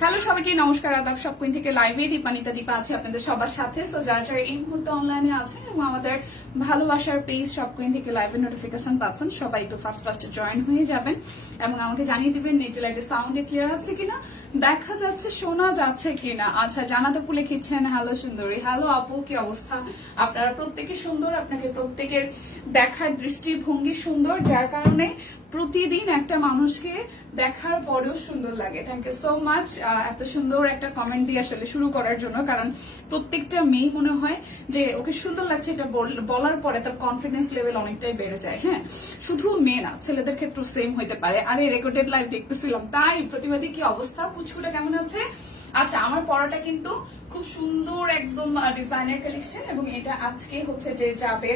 Hello সবাইকে নমস্কার, আদাব। সব কুইন থেকে লাইভে দীপানিতা দীপা আছে আপনাদের সবার সাথে। সো যারা যারা এই মুহূর্তে অনলাইনে আছেন এবং আমাদের ভালোবাসার পেজ সব কুইন থেকে লাইভের নোটিফিকেশন পাচ্ছেন, সবাই একটু ফার্স্ট জয়েন হয়ে যাবেন এবং আমাকে জানিয়ে দিবেন নেট লাইটের সাউন্ড ক্লিয়ার আছে কিনা, দেখা যাচ্ছে, শোনা যাচ্ছে কিনা। আচ্ছা, জানাতে ভুলে লিখেছেন হ্যালো সুন্দরী, হ্যালো আপু, কি অবস্থা? আপনারা প্রত্যেকে সুন্দর, আপনাকে প্রত্যেকের দেখার দৃষ্টিভঙ্গি সুন্দর, যার কারণে প্রতিদিন একটা মানুষকে দেখার পরেও সুন্দর লাগে। থ্যাংক ইউ সো মাচ এত সুন্দর একটা কমেন্ট দিয়ে আসলে শুরু করার জন্য, কারণ প্রত্যেকটা মেয়ে মনে হয় যে ওকে সুন্দর লাগছে এটা বলার পরে তার কনফিডেন্স লেভেল অনেকটাই বেড়ে যায়। হ্যাঁ, শুধু মেয়ে না, ছেলেদের ক্ষেত্রেও সেম হইতে পারে। আরে রেকর্ডেড লাইভ দেখতেছিলাম, তাই প্রতিবাদী কি অবস্থা, পুচকুটা কেমন আছে? আচ্ছা, আমার পড়াটা কিন্তু খুব সুন্দর একদম ডিজাইনার কালেকশন এবং এটা আজকে হচ্ছে যে যাবে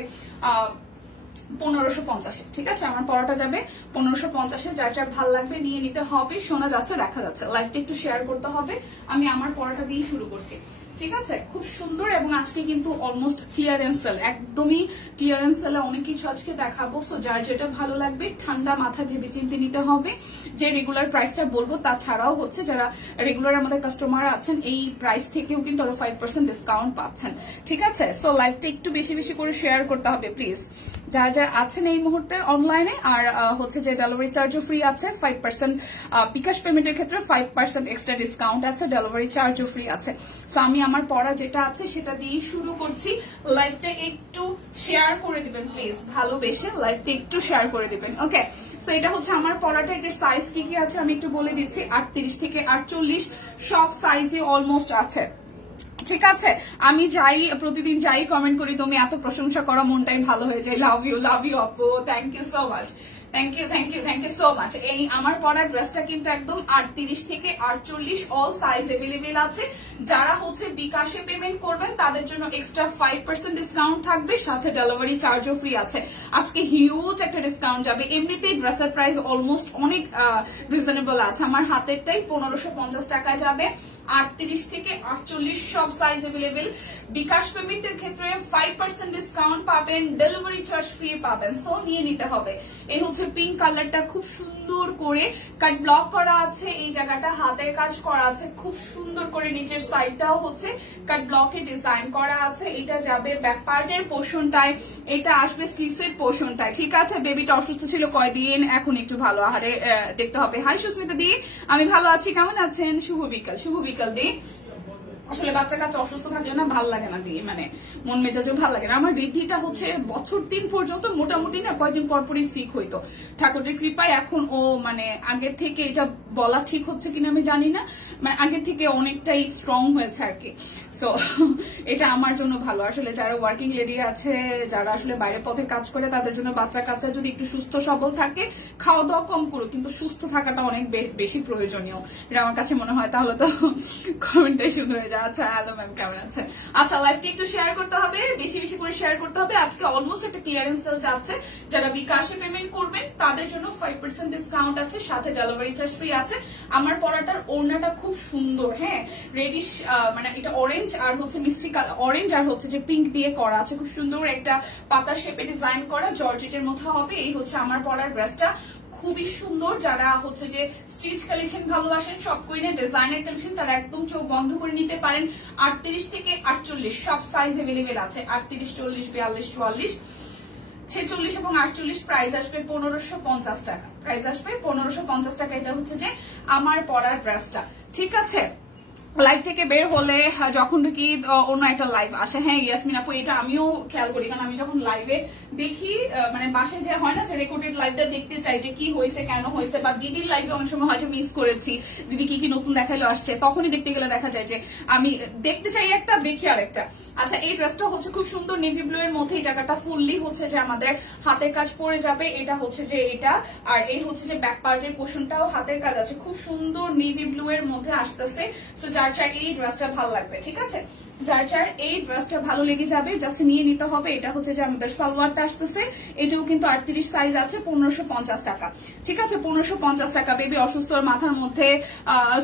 1550। ঠিক আছে, আমার পড়াটা যাবে 1550। যার যার ভাল লাগবে নিয়ে নিতে হবে। শোনা যাচ্ছে, দেখা যাচ্ছে, লাইভটা একটু শেয়ার করতে হবে। আমি আমার পড়াটা দিয়ে শুরু করছি। ঠিক আছে, খুব সুন্দর এবং আজকে কিন্তু অলমোস্ট ক্লিয়ারেন্স সেল, একদমই ক্লিয়ারেন্স সেলে অনেক কিছু আজকে দেখাবো। সো যার যেটা ভালো লাগবে ঠান্ডা মাথা ভেবে চিন্তে নিতে হবে। যে রেগুলার প্রাইসটা বলবো তাছাড়াও হচ্ছে যারা রেগুলার আমাদের কাস্টমার আছেন এই প্রাইস থেকেও কিন্তু আরো 5% ডিসকাউন্ট পাচ্ছেন। ঠিক আছে, সো লাইভটা একটু বেশি বেশি করে শেয়ার করতে হবে প্লিজ, যারা যারা আছেন এই মুহূর্তে অনলাইনে। আর হচ্ছে যে ডেলিভারি চার্জও ফ্রি আছে, 5% বিকাশ পেমেন্টের ক্ষেত্রে 5% এক্সট্রা ডিসকাউন্ট আছে, ডেলিভারি চার্জও ফ্রি আছে। সো আমি আমার পড়া যেটা আছে সেটা দিয়ে শুরু করছি। লাইভটা একটু শেয়ার করে দিবেন প্লিজ, ভালোবেসে লাইভটা একটু শেয়ার করে দিবেন। ওকে, সো এটা হচ্ছে আমার পড়াটা। এটার সাইজ কি কি আছে আমি একটু বলে দিচ্ছি। 38 থেকে 48 সব সাইজে অলমোস্ট আছে। ঠিক আছে, আমি যাই প্রতিদিন যাই কমেন্ট করি, তুমি এত প্রশংসা করো, মনটাই ভালো হয়ে যায়। লাভ ইউ আপু, thank you so much, thank you so much. এই আমার পরার ড্রেসটা কিন্তু একদম 38 থেকে 48 অল সাইজ এভেলেবেল আছে। যারা হচ্ছে বিকাশে পেমেন্ট করবেন তাদের জন্য এক্সট্রা 5% ডিসকাউন্ট থাকবে, সাথে ডেলিভারি চার্জও ফ্রি আছে। আজকে হিউজ একটা ডিসকাউন্ট যাবে। এমনিতেই ড্রেসের প্রাইস অলমোস্ট অনেক রিজনেবল আছে। আমার হাতেরটাই 1550 টাকায় যাবে। 38 থেকে 48 সব সাইজ এভেলেবেল। বিকাশ পেমেন্টের ক্ষেত্রে 5% ডিসকাউন্ট পাবেন, ডেলিভারি চার্জ ফ্রি পাবেন। সো নিয়ে নিতে হবে। এই হচ্ছে পিঙ্ক কালারটা, খুব সুন্দর করে কাট ব্লক করা আছে, এই জায়গাটা হাতের কাজ করা আছে খুব সুন্দর করে, নিচের সাইডটাও হচ্ছে কাট ব্লকে ডিজাইন করা আছে। এটা যাবে ব্যাক পার্টের পোর্শনটায়, এটা আসবে স্লিভসের পোর্শনটায়। ঠিক আছে, বেবিটা অসুস্থ ছিল কয়দিন, এখন একটু ভালো আহারে দেখতে হবে। হাই সুস্মিতা দি, আমি ভালো আছি, কেমন আছেন? শুভ বিকাল দি। আসলে বাচ্চা কাচ্চা অসুস্থ থাকলে না ভাল লাগে না দিয়ে, মানে মন মেজাজও ভাল লাগে না। আমার ঋদ্ধিটা হচ্ছে বছর 3 পর্যন্ত মোটামুটি না কয়েকদিন পরপরই সিক হইতো। ঠাকুরের কৃপায় এখন ও মানে আগের থেকে, এটা বলা ঠিক হচ্ছে কিনা আমি জানি না, মানে আগের থেকে অনেকটাই স্ট্রং হয়েছে আর কি। সো এটা আমার জন্য ভালো। আসলে যারা ওয়ার্কিং লেডি আছে, যারা আসলে বাইরের পথে কাজ করে, তাদের জন্য বাচ্চা কাচ্চা যদি একটু সুস্থ সবল থাকে, খাওয়া দাওয়া কম করুক, কিন্তু সুস্থ থাকাটা অনেক বেশি প্রয়োজনীয়, এটা আমার কাছে মনে হয়। তাহলে তো কমেন্টটাই শুরু হয়ে যায়। আচ্ছা, হ্যালো ম্যাম, কেমন আছেন? আচ্ছা, লাইভটি একটু শেয়ার করতে হবে, বেশি বেশি করে শেয়ার করতে হবে। আজকে অলমোস্ট একটা ক্লিয়ারেন্স সেল যাচ্ছে। যারা বিকাশে পেমেন্ট করবেন তাদের জন্য 5% ডিসকাউন্ট আছে, সাথে ডেলিভারি চার্জ ফ্রি আছে। আমার পরাটার ওড়নাটা খুব সুন্দর, হ্যাঁ, রেডিশ, মানে এটা অরেঞ্জ আর হচ্ছে মিষ্টি কালার, অরেঞ্জ আর হচ্ছে যে পিঙ্ক দিয়ে করা আছে। খুব সুন্দর একটা পাতা শেপে ডিজাইন করা, জর্জেটের মধ্যে হবে। এই হচ্ছে আমার পরার ড্রেসটা, খুবই সুন্দর। যারা হচ্ছে যে স্টিচ কালেকশন ভালোবাসেন, সব কুইনের ডিজাইনের কালেকশন, তারা একদম চোখ বন্ধ করে নিতে পারেন। 38 থেকে 48 সব সাইজ এভেলেবেল আছে। 38, 40, 42, 44, 46 এবং 48 প্রাইস আসবে 1550 টাকা। প্রাইস আসবে 1550 টাকা। এটা হচ্ছে যে আমার পরার ড্রেসটা। ঠিক আছে, লাইভ থেকে বের হলে যখন কি অন্য একটা লাইভ আসে, হ্যাঁ ইয়াসমিন আপু, এটা আমিও খেয়াল করি, কারণ আমি যখন লাইভে দেখি, মানে বাসায় যে হয় না যে রেকর্ডেড লাইভটা দেখতে চাই যে কি হয়েছে, কেন হয়েছে, বা দিদির লাইভে অনেক সময় হয়তো মিস করেছি, দিদি কি কি নতুন দেখাইলো আসছে, তখনই দেখতে গেলে দেখা যায় যে আমি দেখতে চাই একটা, দেখি আরেকটা। আচ্ছা, এই ড্রেসটা হচ্ছে খুব সুন্দর নেভি ব্লু এর মধ্যে। এই জায়গাটা ফুললি হচ্ছে যে আমাদের হাতের কাজ পড়ে যাবে। এটা হচ্ছে যে এটা, আর এই হচ্ছে যে ব্যাক পার্টের পোর্শনটাও হাতের কাজ আছে, খুব সুন্দর নেভি ব্লু এর মধ্যে আসতেছে। সো যার চাই এই ড্রেসটা ভালো লাগবে। ঠিক আছে, যার যার এই ড্রেসটা ভালো লেগে যাবে জাস্ট নিয়ে নিতে হবে। এটা হচ্ছে যে আমাদের সালোয়ারটা আসতেছে, এটাও কিন্তু 38 সাইজ আছে, 1550 টাকা। ঠিক আছে, 1550 টাকা। বেবি অসুস্থ, মাথার মধ্যে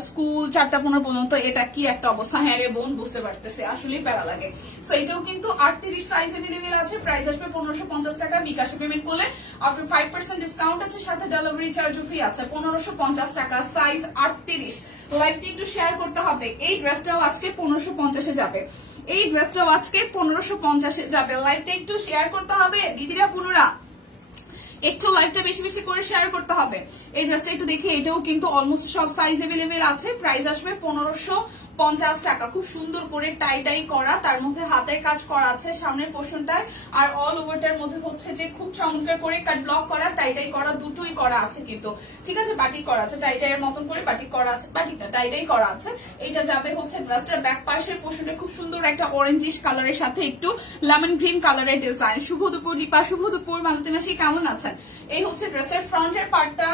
স্কুল 4টা 15 পর্যন্ত, এটা কি একটা অবস্থা। হ্যাঁ রে বোন, বুঝতে পারতেছে, আসলেই প্যারা লাগে। সো এটাও কিন্তু 38 সাইজ এভেলেবেল আছে, প্রাইস আসবে 1550 টাকা। বিকাশে পেমেন্ট করলে আফটার 5% ডিসকাউন্ট আছে, সাথে ডেলিভারি চার্জও ফ্রি আছে। 1550 টাকা, সাইজ 38। লাইভটি একটু শেয়ার করতে হবে। এই ড্রেসটাও আজকে 1550 এ যাবে, এই ড্রেসটাও আজকে 1550 এ যাবে। লাইভটা একটু শেয়ার করতে হবে দিদিরা বোনেরা, একটু লাইভটা বেশি বেশি করে শেয়ার করতে হবে। এই ড্রেসটা একটু দেখি, এটাও কিন্তু অলমোস্ট সব সাইজ এভেলেবেল আছে, প্রাইস আসবে 1550 টাকা। খুব সুন্দর করে টাই টাই করা, তার মধ্যে হাতের কাজ করা আছে সামনের পোর্শনটায়, আর অল ওভারটার মধ্যে হচ্ছে যে খুব চমৎকার করে কাট ব্লক করা, টাই টাই করা, দুটোই করা আছে কিন্তু। ঠিক আছে, বাটিক করা আছে, টাই টাইয়ের মতন করে বাটিক করা আছে, বাটিকটা টাই টাই করা আছে। এটা যাবে হচ্ছে ড্রেসটার ব্যাক পাশের পোর্শনটা খুব সুন্দর একটা অরেঞ্জিশ কালারের সাথে একটু লেমন গ্রিন কালারের ডিজাইন। শুভ দুপুর দীপা, শুভ দুপুর মালতী মাসি, কেমন আছেন? এই হচ্ছে ড্রেসের ফ্রন্টের পার্টটা,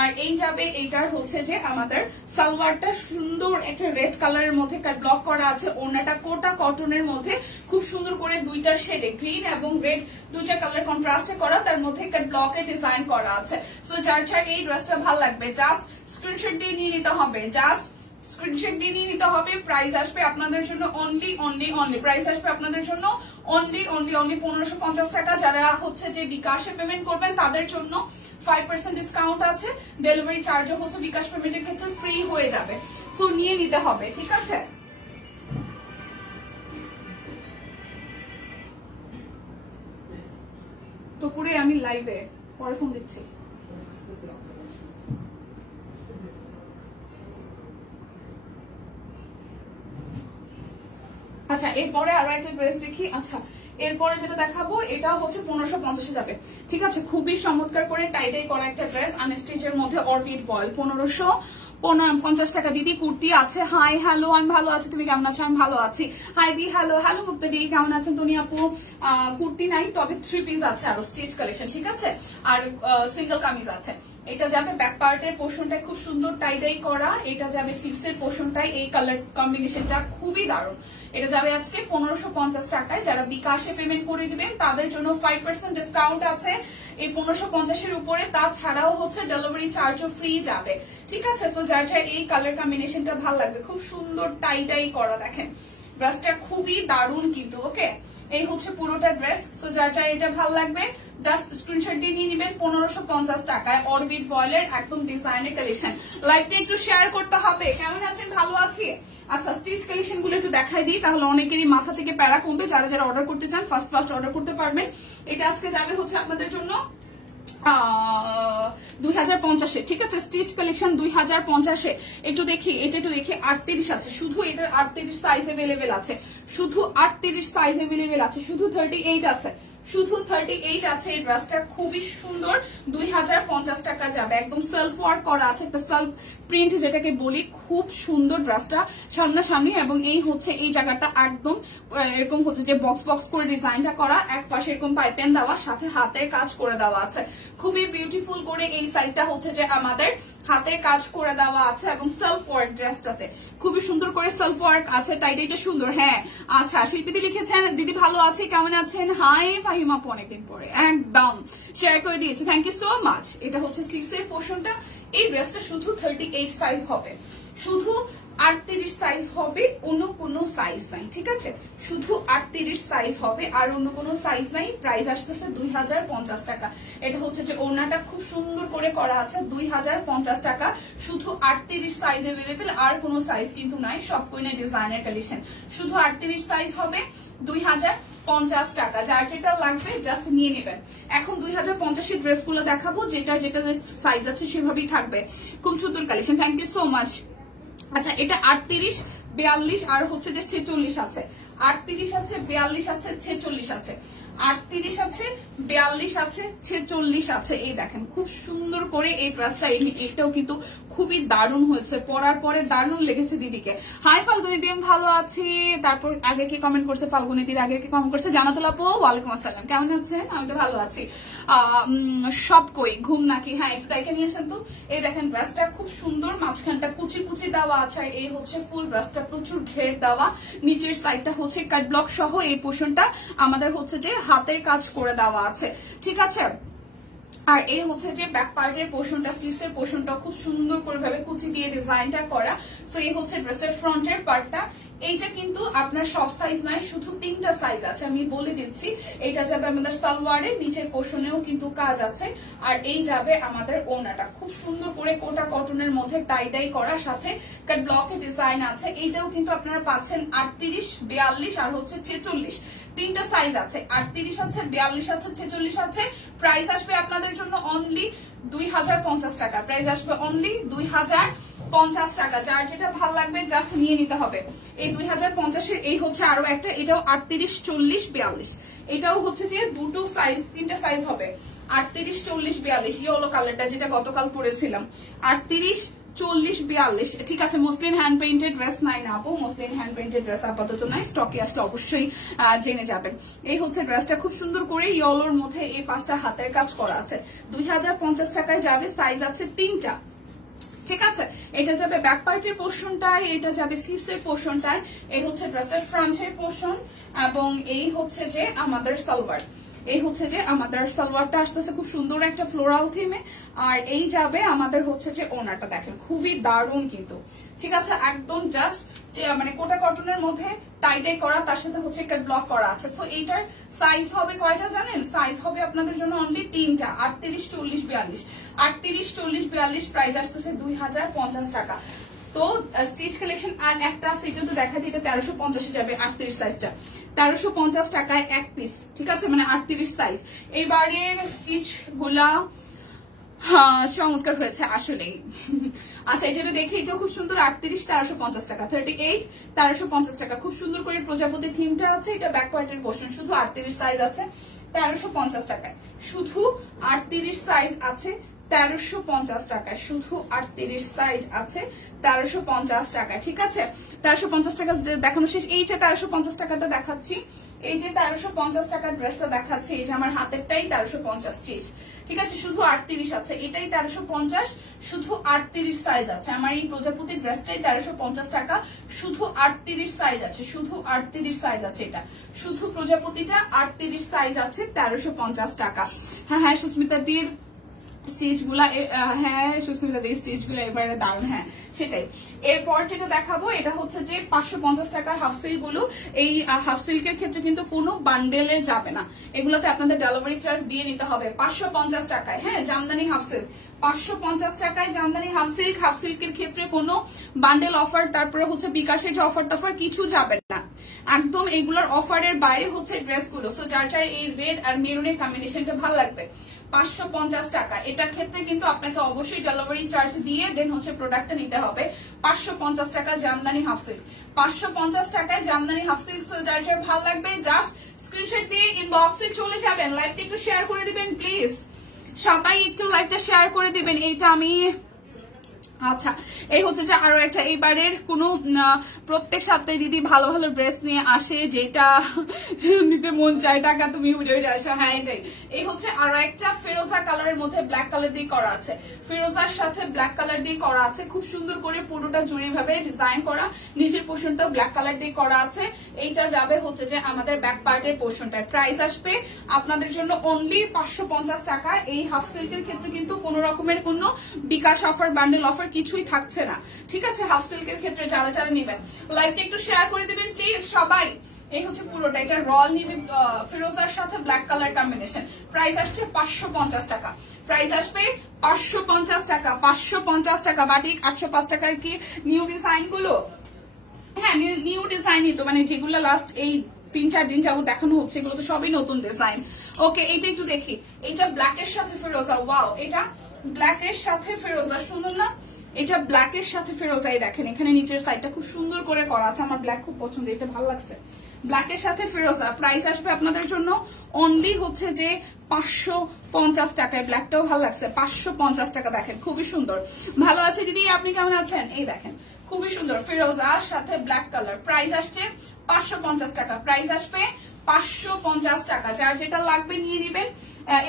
আর এই যাবে এইটার হচ্ছে যে আমাদের সালোয়ারটা সুন্দর একটা রেড কালারের মধ্যে কাট ব্লক করা আছে। ওড়নাটা কোটা কটনের মধ্যে খুব সুন্দর করে দুইটার শেডে, গ্রিন এবং রেড দুইটা কালার কন্ট্রাস্টে করা, তার মধ্যে কাট ব্লকে ডিজাইন করা আছে। সো যার যার এই ড্রেসটা ভালো লাগবে জাস্ট স্ক্রিনশট দিয়ে নিয়ে নিতে হবে, জাস্ট স্ক্রিনশট দিয়ে নিয়ে নিতে হবে। প্রাইস আসবে আপনাদের জন্য অনলি প্রাইস আসবে আপনাদের জন্য অনলি 1550 টাকা। যারা হচ্ছে যে বিকাশে পেমেন্ট করবেন তাদের জন্য 5% ডিসকাউন্ট আছে, ডেলিভারি চার্জও হচ্ছে বিকাশ পেমেন্টের ক্ষেত্রে ফ্রি হয়ে যাবে। সো নিয়ে নিতে হবে, ঠিক আছে? তো পুরে আমি লাইভে পরে ফোন দিচ্ছি। আচ্ছা, এরপরে আরো একটা ড্রেস দেখি। আচ্ছা, এরপরে যেটা দেখাবো এটা হচ্ছে 1550 যাবে। ঠিক আছে, খুবই চমৎকার করে টাইটাই করা একটা ড্রেস, আনস্টিচের মধ্যে অরবিট ভয়েল, 1550 টাকা। দিদি কুর্তি আছে, হাই হ্যালো, আমি ভালো আছি, তুমি কেমন আছো? আমি ভালো আছি। হাই দি, হ্যালো হ্যালো মুক্তা দি, কেমন আছেন? তুমি আপু? কুর্তি নাই, তবে 3 পিস আছে আরো স্টিচ কালেকশন, ঠিক আছে, আর সিঙ্গেল কামিজ আছে। এটা যাবে ব্যাক পার্টের পোর্শনটাই খুব সুন্দর টাইটাই করা, এটা যাবে স্লিভসের পোর্শনটাই, এই কালার কম্বিনেশনটা খুবই দারুণ। এটা যাবে আজকে 1550 টাকায়। যারা বিকাশে পেমেন্ট করে দিবেন তাদের জন্য 5% ডিসকাউন্ট আছে এই 1550 এর উপরে, তাছাড়াও হচ্ছে ডেলিভারি চার্জও ফ্রি যাবে। ঠিক আছে, তো যার যার এই কালার কম্বিনেশনটা ভালো লাগবে, খুব সুন্দর টাইটাই করা, দেখেন ড্রেসটা খুবই দারুণ কিন্তু। ওকে, এই হচ্ছে পুরোটা ড্রেস। সো যার যার এটা ভালো লাগবে জাস্ট স্ক্রিনশট দিয়ে নিয়ে নিবেন 1550 টাকায়। অরবিট ভয়েলের একদম ডিজাইনের কালেকশন। লাইভটা একটু শেয়ার করতে হবে। কেমন আছেন? ভালো আছি। আচ্ছা, স্টিচ কালেকশন গুলো একটু দেখাই দিই, তাহলে অনেকেরই মাথা থেকে প্যারা কমবে। যারা যারা অর্ডার করতে চান ফার্স্ট অর্ডার করতে পারবেন। এটা আজকে যাবে হচ্ছে আপনাদের জন্য 2050-এ। ঠিক আছে, স্টিচ কালেকশন 2050-এ। একটু দেখি, এটা একটু দেখি, 38 আছে, শুধু এটার 38 সাইজ এভেলেবেল আছে, শুধু 38 সাইজ এভেলেবেল আছে, শুধু 38 আছে, শুধু 38 আছে। এই ড্রেসটা খুবই সুন্দর, 2050 টাকা যাবে। একদম সেলফ ওয়ার্ক করা আছে, একটা সেলফ প্রিন্ট যেটাকে বলি, খুব সুন্দর ড্রেসটা সামনাসামনি, এবং এই হচ্ছে এই জায়গাটা একদম এরকম হচ্ছে যে বক্স বক্স করে ডিজাইনটা করা, এক পাশে এরকম পাইপেন দেওয়া, সাথে হাতের কাজ করে দেওয়া আছে, খুবই বিউটিফুল করে। এই সাইডটা হচ্ছে যে আমাদের হাতের কাজ করে দেওয়া আছে, এবং সেলফ ওয়ার্ক ড্রেসটাতে খুবই সুন্দর করে সেলফ ওয়ার্ক আছে। টাইটাইটা সুন্দর। হ্যাঁ, আচ্ছা, শিল্পীদি লিখেছেন দিদি ভালো আছে, কেমন আছেন? হাই ফাহিমা, অনেকদিন পরে একদম শেয়ার করে দিয়েছি, থ্যাংক ইউ সো মাচ। এটা হচ্ছে স্লিভসের পোর্শনটা। এই ড্রেসটা শুধু 38 সাইজ হবে, শুধু 38 সাইজ হবে, অন্য কোনো সাইজ নাই। ঠিক আছে, শুধু 38 সাইজ হবে, আর অন্য কোনো সাইজ নাই। প্রাইস আসতেছে 2050 টাকা। এটা হচ্ছে যে ওড়নাটা খুব সুন্দর করে করা আছে, 2050 টাকা, শুধু 38 সাইজ এভেলেবেল, আর কোনো সাইজ কিন্তু নাই, সব কোইনে ডিজাইনের কালেকশন। শুধু 38 সাইজ হবে, 2050 টাকা। যার যেটা লাগবে জাস্ট নিয়ে নেবেন। এখন 2050 এর ড্রেস গুলো দেখাবো, যেটা যেটা সাইজ আছে সেভাবেই থাকবে। খুব সুন্দর collection, thank you so much. আচ্ছা, এটা 38, 42 আর হচ্ছে যে 46 আছে, 38 আছে, 42 আছে, 46 আছে। 38 আছে, 42 আছে, 46 আছে। এই দেখেন খুব সুন্দর করে এই ড্রেসটা, এটাও কিন্তু খুবই দারুণ হয়েছে, পরার পরে দারুণ লেগেছে দিদিকে। হাই ফাল্গুনি দিন, ভালো আছি। তারপর আগে কি কমেন্ট করছে ফাল্গুনি দিন, আগে কি কমেন্ট করছে জানাতুল আপু, ওয়ালাইকুম আসসালাম, কেমন আছেন? আমি তো ভালো আছি। সব কই ঘুম নাকি? হ্যাঁ একটু ডাইকে নিয়ে আসেন তো। এই দেখেন ড্রেসটা খুব সুন্দর, মাঝখানটা কুচি কুচি দেওয়া আছে, আর এই হচ্ছে ফুল ড্রেসটা প্রচুর ঘের দেওয়া, নিচের সাইডটা হচ্ছে কাট ব্লক সহ এই পোর্শনটা আমাদের হচ্ছে যে হাতের কাজ করে দেওয়া আছে, ঠিক আছে। আর এই হচ্ছে যে ব্যাক পার্টের পোর্শনটা, স্লিভসের পোর্শনটা খুব সুন্দর করে ভাবে কুচি দিয়ে ডিজাইনটা করা। সো এই হচ্ছে ড্রেসের ফ্রন্টের পার্টটা। এইটা কিন্তু আপনার সব সাইজ নয়, শুধু 3টা সাইজ আছে, আমি বলে দিচ্ছি। এইটা যাবে আমাদের সালোয়ারের নিচের পোর্শনেও কিন্তু কাজ আছে, আর এই যাবে আমাদের ওড়নাটা খুব সুন্দর করে কোটা কটনের মধ্যে টাই টাই করা, সাথে কাট ব্লকে ডিজাইন আছে। এইটাও কিন্তু আপনারা পাচ্ছেন 38, 42 আর হচ্ছে 46, 3টা সাইজ আছে, 38 আছে, 42 আছে, 46 আছে। প্রাইস আসবে আপনাদের জন্য অনলি 2050 টাকা, প্রাইস আসবে অনলি 2050 টাকা। যার যেটা ভালো লাগবে জাস্ট নিয়ে নিতে হবে। এই 2050-এর এই হচ্ছে আরো একটা, এটাও 38, 40, 42, এটাও হচ্ছে যে দুটো সাইজ, 3টা সাইজ হবে, 38, 40, 42। ইয়েলো কালারটা যেটা গতকাল পরেছিলাম, 38, 40, 42। ঠিক আছে, মসলিন হ্যান্ড পেইন্টেড ড্রেস নাই না আপু, মসলিন হ্যান্ড পেইন্টেড ড্রেস আপাতত নাই, স্টকে আসলে অবশ্যই জেনে যাবেন। এই হচ্ছে ড্রেসটা খুব সুন্দর করে ইয়েলোর মধ্যে এই 5টা হাতের কাজ করা আছে, 2050 টাকায় যাবে। সাইজ আছে 3টা, ঠিক আছে। এটা যাবে ব্যাক পার্টের পোর্শনটায়, এটা যাবে স্লিভসের পোর্শনটায়। এই হচ্ছে ড্রেসের ফ্রন্টের পোর্শন, এবং এই হচ্ছে যে আমাদের সালোয়ার। এই হচ্ছে যে আমাদের সালোয়ারটা আসতেছে খুব সুন্দর একটা ফ্লোরাল থিমে, আর এই যাবে আমাদের হচ্ছে যে ওনাটা, দেখেন খুবই দারুণ কিন্তু, ঠিক আছে। একদম জাস্ট যে মানে কোটা কটনের মধ্যে টাইটাই করা, তার সাথে হচ্ছে একটা ব্লক করা আছে। সো এইটার সাইজ হবে কয়টা জানেন? সাইজ হবে আপনাদের জন্য অনলি 3টা, 38, 40, 42, 38, 40, 42। প্রাইস আসতেছে 2050 টাকা। তো স্টিচ কালেকশন আর একটা আছে, এটা তো দেখা দিই, এটা 1350 যাবে, 38 সাইজটা 1350 টাকায় এক পিস, ঠিক আছে, মানে 38 সাইজ। এবারের স্টিচ গুলা চমৎকার হয়েছে আসলেই। আচ্ছা এটা দেখি, এটা খুব সুন্দর, 38, 1350 টাকা, 38, 1350 টাকা। খুব সুন্দর করে প্রজাপতি থিমটা আছে, এটা ব্যাক পার্টের পোর্শন, শুধু 38 সাইজ আছে 1350 টাকায়, শুধু 38 সাইজ আছে 1350 টাকায়, শুধু 38 সাইজ আছে 1350 টাকায়, ঠিক আছে। 1350 টাকা দেখানো শেষ। এই যে 1350 টাকাটা দেখাচ্ছি, এই যে 1350 টাকার ড্রেসটা দেখাচ্ছি, এই যে আমার হাতেরটাই 1350 স্টিচ, ঠিক আছে, শুধু 38 আছে, এটাই 1350, শুধু 38 সাইজ আছে। আমার এই প্রজাপতি ড্রেসটাই 1350 টাকা, শুধু 38 সাইজ আছে, শুধু 38 সাইজ আছে, এটা শুধু প্রজাপতিটা 38 সাইজ আছে 1350 টাকা। হ্যাঁ হ্যাঁ সুস্মিতা দির স্টেজ গুলা, হ্যাঁ সুস্মিতা দিয়ে স্টেজ গুলা এবারে দারুন, হ্যাঁ সেটাই। এরপর যেটা দেখাবো এটা হচ্ছে যে 550 টাকার হাফ সিল্ক গুলো। এই হাফ সিল্কের ক্ষেত্রে কিন্তু কোনো বান্ডেলে যাবে না, এগুলোতে আপনাদের ডেলিভারি চার্জ দিয়ে নিতে হবে 550 টাকায়। হ্যাঁ জামদানি হাফ সিল্ক 550 টাকায়, জামদানি হাফ সিল্ক। হাফ সিল্কের ক্ষেত্রে কোনো বান্ডেল অফার, তারপরে হচ্ছে বিকাশের যে অফার টফার কিছু যাবে না, একদম এগুলোর অফারের বাইরে হচ্ছে ড্রেসগুলো। সো যার যার এই রেড আর মেরুনের কম্বিনেশনটা ভালো লাগবে, 550 টাকা। এটার ক্ষেত্রে কিন্তু আপনাকে অবশ্যই ডেলিভারি চার্জ দিয়ে দেন হচ্ছে প্রোডাক্টটা নিতে হবে। 550 টাকা জামদানি হাফ সিল্ক, 550 টাকায় জামদানি হাফ সিল্ক। যার যার ভালো লাগবে জাস্ট স্ক্রিনশট দিয়ে ইনবক্সে চলে যাবেন। লাইভটা একটু শেয়ার করে দিবেন প্লিজ, সবাই একটু লাইভটা শেয়ার করে দিবেন। এইটা আমি আচ্ছা এই হচ্ছে যে আরো একটা, এইবারের কোন প্রত্যেক সপ্তাহে দিদি ভালো ভালো ড্রেস নিয়ে আসে, যেটা নিতে মন চায়, টাকা তুমি উড়ে উড়ে আসো। হ্যাঁ এটাই। এই হচ্ছে আরো একটা ফিরোজা কালারের মধ্যে ব্ল্যাক কালার দিয়ে করা আছে, ফিরোজার সাথে ব্ল্যাক কালার দিয়ে করা আছে, খুব সুন্দর করে পুরোটা জুড়ে ভাবে ডিজাইন করা, নিচের পোর্শনটাও ব্ল্যাক কালার দিয়ে করা আছে। এইটা যাবে হচ্ছে যে আমাদের ব্যাক পার্টের পোর্শনটার। প্রাইস আসবে আপনাদের জন্য অনলি 550 টাকা। এই হাফ সিল্কের ক্ষেত্রে কিন্তু কোন রকমের কোনো বিকাশ অফার, বান্ডেল অফার কিছুই থাকছে না, ঠিক আছে। হাফ সিল্কের ক্ষেত্রে যারা যারা নেবেন লাইভটা একটু শেয়ার করে দিবেন প্লিজ সবাই। এই হচ্ছে পুরোটা, এটা রয়্যাল নেভি ফিরোজার সাথে ব্ল্যাক কালার কম্বিনেশন। প্রাইস আসছে 550 টাকা, প্রাইস আসবে 550 টাকা, 550 টাকা। বাটিক 805 টাকার কি নিউ ডিজাইন গুলো? হ্যাঁ নিউ ডিজাইনই তো, মানে যেগুলো লাস্ট এই 3-4 দিন যাবো দেখানো হচ্ছে, এগুলো তো সবই নতুন ডিজাইন। ওকে এইটা একটু দেখি, এটা ব্ল্যাকের সাথে ফিরোজা, ওয়াও এটা ব্ল্যাকের সাথে ফিরোজা, সুন্দর না? এটা ব্ল্যাকের সাথে ফিরোজা। এই দেখেন এখানে নিচের সাইডটা খুব সুন্দর করে করা আছে, আমার ব্ল্যাক খুব পছন্দ, এটা ভালো লাগছে। ব্ল্যাকের সাথে ফিরোজা, প্রাইস আসবে আপনাদের জন্য অনলি হচ্ছে যে 550 টাকায়। ব্ল্যাকটাও ভালো লাগছে, 550 টাকা। দেখেন খুবই সুন্দর, ভালো আছে দিদি, আপনি কেমন আছেন? এই দেখেন খুবই সুন্দর ফিরোজার সাথে ব্ল্যাক কালার, প্রাইস আসছে 550 টাকা। প্রাইস আসবে 550 টাকা। যার যেটা লাগবে নিয়ে নিবেন।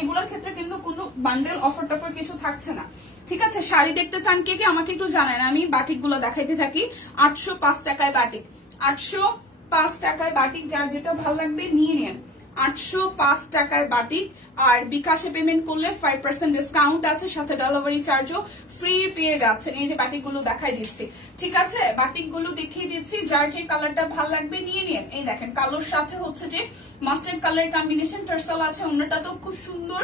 এগুলোর ক্ষেত্রে কিন্তু কোনো বান্ডেল অফার টফার কিছু থাকছে না, ঠিক আছে? শাড়ি দেখতে চান কে কে আমাকে একটু জানেন, আমি বাটিক গুলো দেখাইতে থাকি। 805 টাকায় বাটিক, 805 টাকায় বাটিক। যার যেটা ভালো লাগবে নিয়ে নেন। 805 টাকায় বাটিক। আর বিকাশে পেমেন্ট করলে 5% ডিসকাউন্ট আছে, সাথে ডেলিভারি চার্জও ফ্রি পেয়ে যাচ্ছেন। এই যে বাটিক গুলো দেখাই দিচ্ছি, ঠিক আছে? বাটিক গুলো দেখিয়ে দিচ্ছি, যার যে কালারটা ভালো লাগবে নিয়ে নিন। এই দেখেন কালোর সাথে হচ্ছে যে মাস্টার্ড কালার কম্বিনেশন, টার্সাল আছে, অন্যটা তো খুব সুন্দর,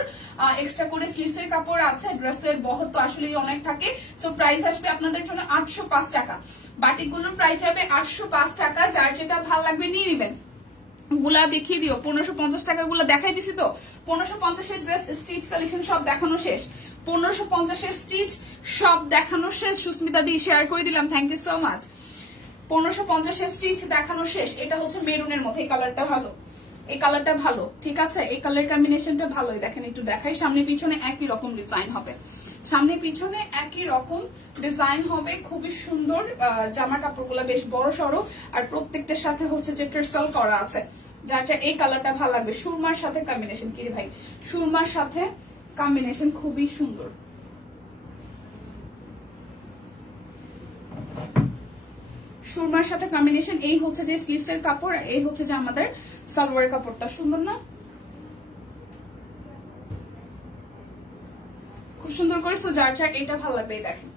এক্সট্রা করে স্লিভস এর কাপড় আছে। ড্রেসের বহর তো আসলে অনেক থাকে। সো প্রাইস আসবে আপনাদের জন্য 805 টাকা। বাটিক গুলোর প্রাইস হবে 805 টাকা। যার যেটা ভালো লাগবে নিয়ে নিবেন। গুলা দেখিয়ে দিও, 1550 টাকার গুলা দেখাই দিছি তো। 1550 ড্রেস স্টিচ কালেকশন সব দেখানো শেষ, 1550 স্টিচ সব দেখানো শেষ। সুস্মিতা দি শেয়ার করে দিলাম, thank you so much. 1550 stitch দেখানো শেষ। এটা হচ্ছে মেরুনের মধ্যে, এই কালারটা ভালো, এই কালারটা ভালো, ঠিক আছে? এই কালার কম্বিনেশনটা ভালোই। দেখেন একটু দেখাই, সামনে পিছনে একই রকম ডিজাইন হবে, সামনে পিছনে একই রকম ডিজাইন হবে। খুবই সুন্দর, জামা কাপড়গুলো বেশ বড় সড়ো, আর প্রত্যেকটার সাথে হচ্ছে যে টার্সাল করা আছে। যাটা এই কালারটা ভালো লাগবে, সুরমার সাথে কম্বিনেশন। কি রে ভাই, সুরমার সাথে কম্বিনেশন খুবই সুন্দর। সুরমার সাথে কম্বিনেশন। এই হচ্ছে যে স্লিভস এর কাপড়, আর এই হচ্ছে যে আমাদের সালোয়ার কাপড়টা। সুন্দর না? খুব সুন্দর করে। সো যার যার এটা ভালো লাগবে, দেখেন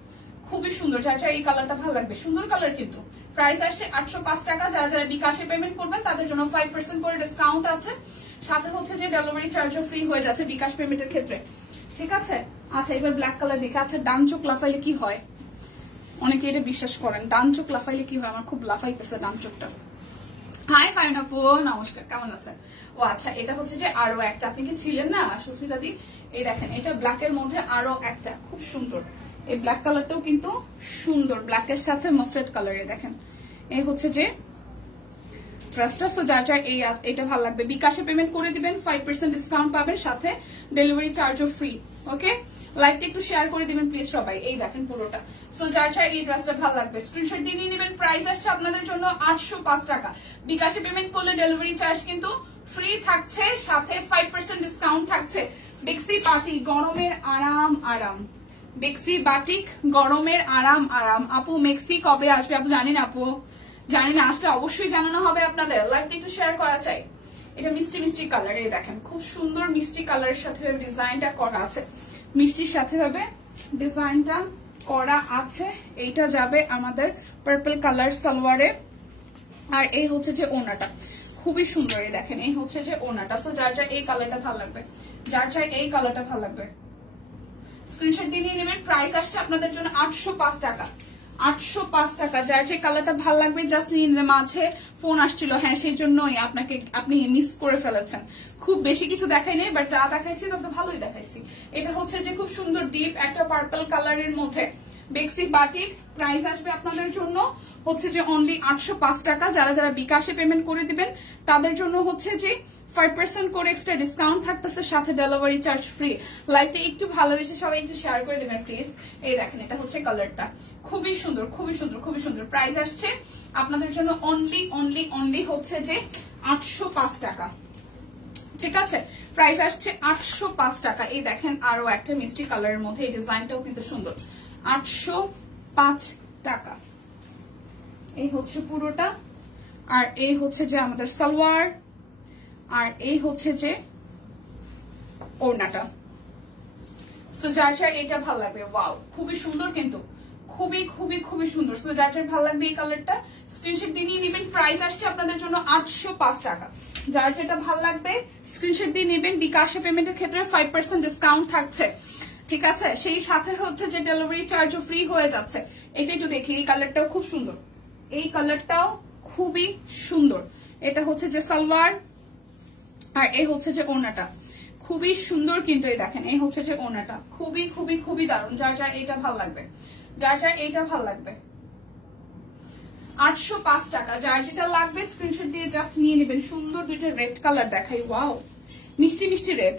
খুবই সুন্দর। যার যার এই কালারটা ভালো লাগবে, সুন্দর কালার কিন্তু। প্রাইস আসছে 805 টাকা। যারা যারা বিকাশে পেমেন্ট করবেন তাদের জন্য 5% করে ডিসকাউন্ট আছে, সাথে হচ্ছে যে ডেলিভারি চার্জও ফ্রি হয়ে যাচ্ছে বিকাশ পেমেন্টের ক্ষেত্রে, ঠিক আছে? আচ্ছা এবার ব্ল্যাক কালার দেখে। আচ্ছা ডান চোখ লাফাইলে কি হয়? অনেকে এটা বিশ্বাস করেন, ডান চোখ লাফাইলে কি হয়? আমার খুব লাফাইতেছে ডান চোখটা। হাই ফাইন আপু, নমস্কার, কেমন আছেন? ও আচ্ছা, এটা হচ্ছে যে আরো একটা, আপনি কি ছিলেন না সুস্মিতা দি? এই দেখেন এটা ব্ল্যাকের মধ্যে আরো একটা খুব সুন্দর। এই ব্ল্যাক কালারটাও কিন্তু সুন্দর, ব্ল্যাকের সাথে মাস্টার্ড কালারে। দেখেন এই হচ্ছে যে ড্রেসটা। সো যার যার এটা ভালো লাগবে বিকাশে পেমেন্ট করে দিবেন, 5% ডিসকাউন্ট পাবেন, সাথে ডেলিভারি চার্জও ফ্রি। ওকে, লাইকটা একটু শেয়ার করে দিবেন প্লিজ সবাই। এই দেখেন পুরোটা। সো যার যার এই ড্রেসটা ভালো লাগবে স্ক্রিনশট দিয়ে নিয়ে নেবেন। প্রাইস আসছে আপনাদের জন্য 805 টাকা। বিকাশে পেমেন্ট করলে ডেলিভারি চার্জ কিন্তু ফ্রি থাকছে, সাথে 5% ডিসকাউন্ট থাকছে। বেক্সি বাটিক, গরমের আরাম আরাম। বেক্সি বাটিক, গরমের আরাম আরাম। আপু মেক্সি কবে আসবে? আপু জানি না, আপু জানি না, আসলে অবশ্যই জানানো হবে আপনাদের। লাইকটা একটু শেয়ার করা চাই। এটা মিষ্টি মিষ্টি কালার, এই দেখেন খুব সুন্দর মিষ্টি কালারের সাথে ডিজাইনটা করা আছে, মিষ্টির সাথে ভাবে ডিজাইনটা করা আছে। এইটা যাবে আমাদের পার্পল কালার সালোয়ারে, আর এই হচ্ছে যে ওনাটা খুবই সুন্দর। এই দেখেন এই হচ্ছে যে ওনাটা। সো যার যার এই কালারটা ভালো লাগবে, যার যার এই কালারটা ভালো লাগবে স্ক্রিনশট দিয়ে নিয়ে নেবেন। প্রাইস আসছে আপনাদের জন্য 805 টাকা। 805 টাকা। যার যে কালারটা ভালো লাগবে জাস্ট নিয়ে নেবেন। মাঝে ফোন আসছিল, হ্যাঁ সেই জন্যই আপনি মিস করে ফেলেছেন। খুব বেশি কিছু দেখাই নেই, বাট যা দেখাইছি তত ভালোই দেখাইছি। এটা হচ্ছে যে খুব সুন্দর ডিপ একটা পার্পল কালারের মধ্যে বেক্সি বাটিক। প্রাইস আসবে আপনাদের জন্য হচ্ছে যে অনলি 805 টাকা। যারা যারা বিকাশে পেমেন্ট করে দিবেন তাদের জন্য হচ্ছে যে 5% করে এক্সট্রা ডিসকাউন্ট থাকতেছে, সাথে ডেলিভারি চার্জ ফ্রি। লাইকটা একটু ভালোবেসে সবাই একটু শেয়ার করে দেবেন প্লিজ। এই দেখেন এটা হচ্ছে কালারটা, খুবই সুন্দর খুবই সুন্দর খুবই সুন্দর। প্রাইস আসছে আপনাদের জন্য অনলি অনলি অনলি হচ্ছে যে 805 টাকা, ঠিক আছে? প্রাইস আসছে 805 টাকা। এই দেখেন আরো একটা মিষ্টি কালারের মধ্যে, এই ডিজাইনটাও কিন্তু সুন্দর। 805 টাকা। এই হচ্ছে পুরোটা, আর এই হচ্ছে যে আমাদের সালোয়ার, আর এই হচ্ছে যে ওড়নাটা। সো যার যার এটা ভালো লাগবে, ওয়াও খুবই সুন্দর কিন্তু, খুবই খুবই খুবই সুন্দর। সো যার যার ভালো লাগবে এই কালারটা স্ক্রিনশট দিয়ে নিয়ে নেবেন। প্রাইস আসছে আপনাদের জন্য 805 টাকা। যার যেটা ভালো লাগবে স্ক্রিনশট দিয়ে নেবেন। বিকাশে পেমেন্টের ক্ষেত্রে 5% ডিসকাউন্ট থাকছে, ঠিক আছে? সেই সাথে হচ্ছে যে ডেলিভারি চার্জও ফ্রি হয়ে যাচ্ছে। এটা একটু দেখি, এই কালারটাও খুব সুন্দর, এই কালারটাও খুবই সুন্দর। এটা হচ্ছে যে সালোয়ার, আর এই হচ্ছে যে ওড়নাটা খুবই সুন্দর কিন্তু। এই দেখেন এই হচ্ছে যে ওড়নাটা খুবই খুবই খুবই দারুণ। যার যার এইটা ভালো লাগবে, যার যার এইটা ভালো লাগবে। 805 টাকা। যার যেটা লাগবে স্ক্রিনশট দিয়ে জাস্ট নিয়ে নেবেন। সুন্দর দুইটা রেড কালার দেখাই, ওয়াও মিষ্টি মিষ্টি রেড,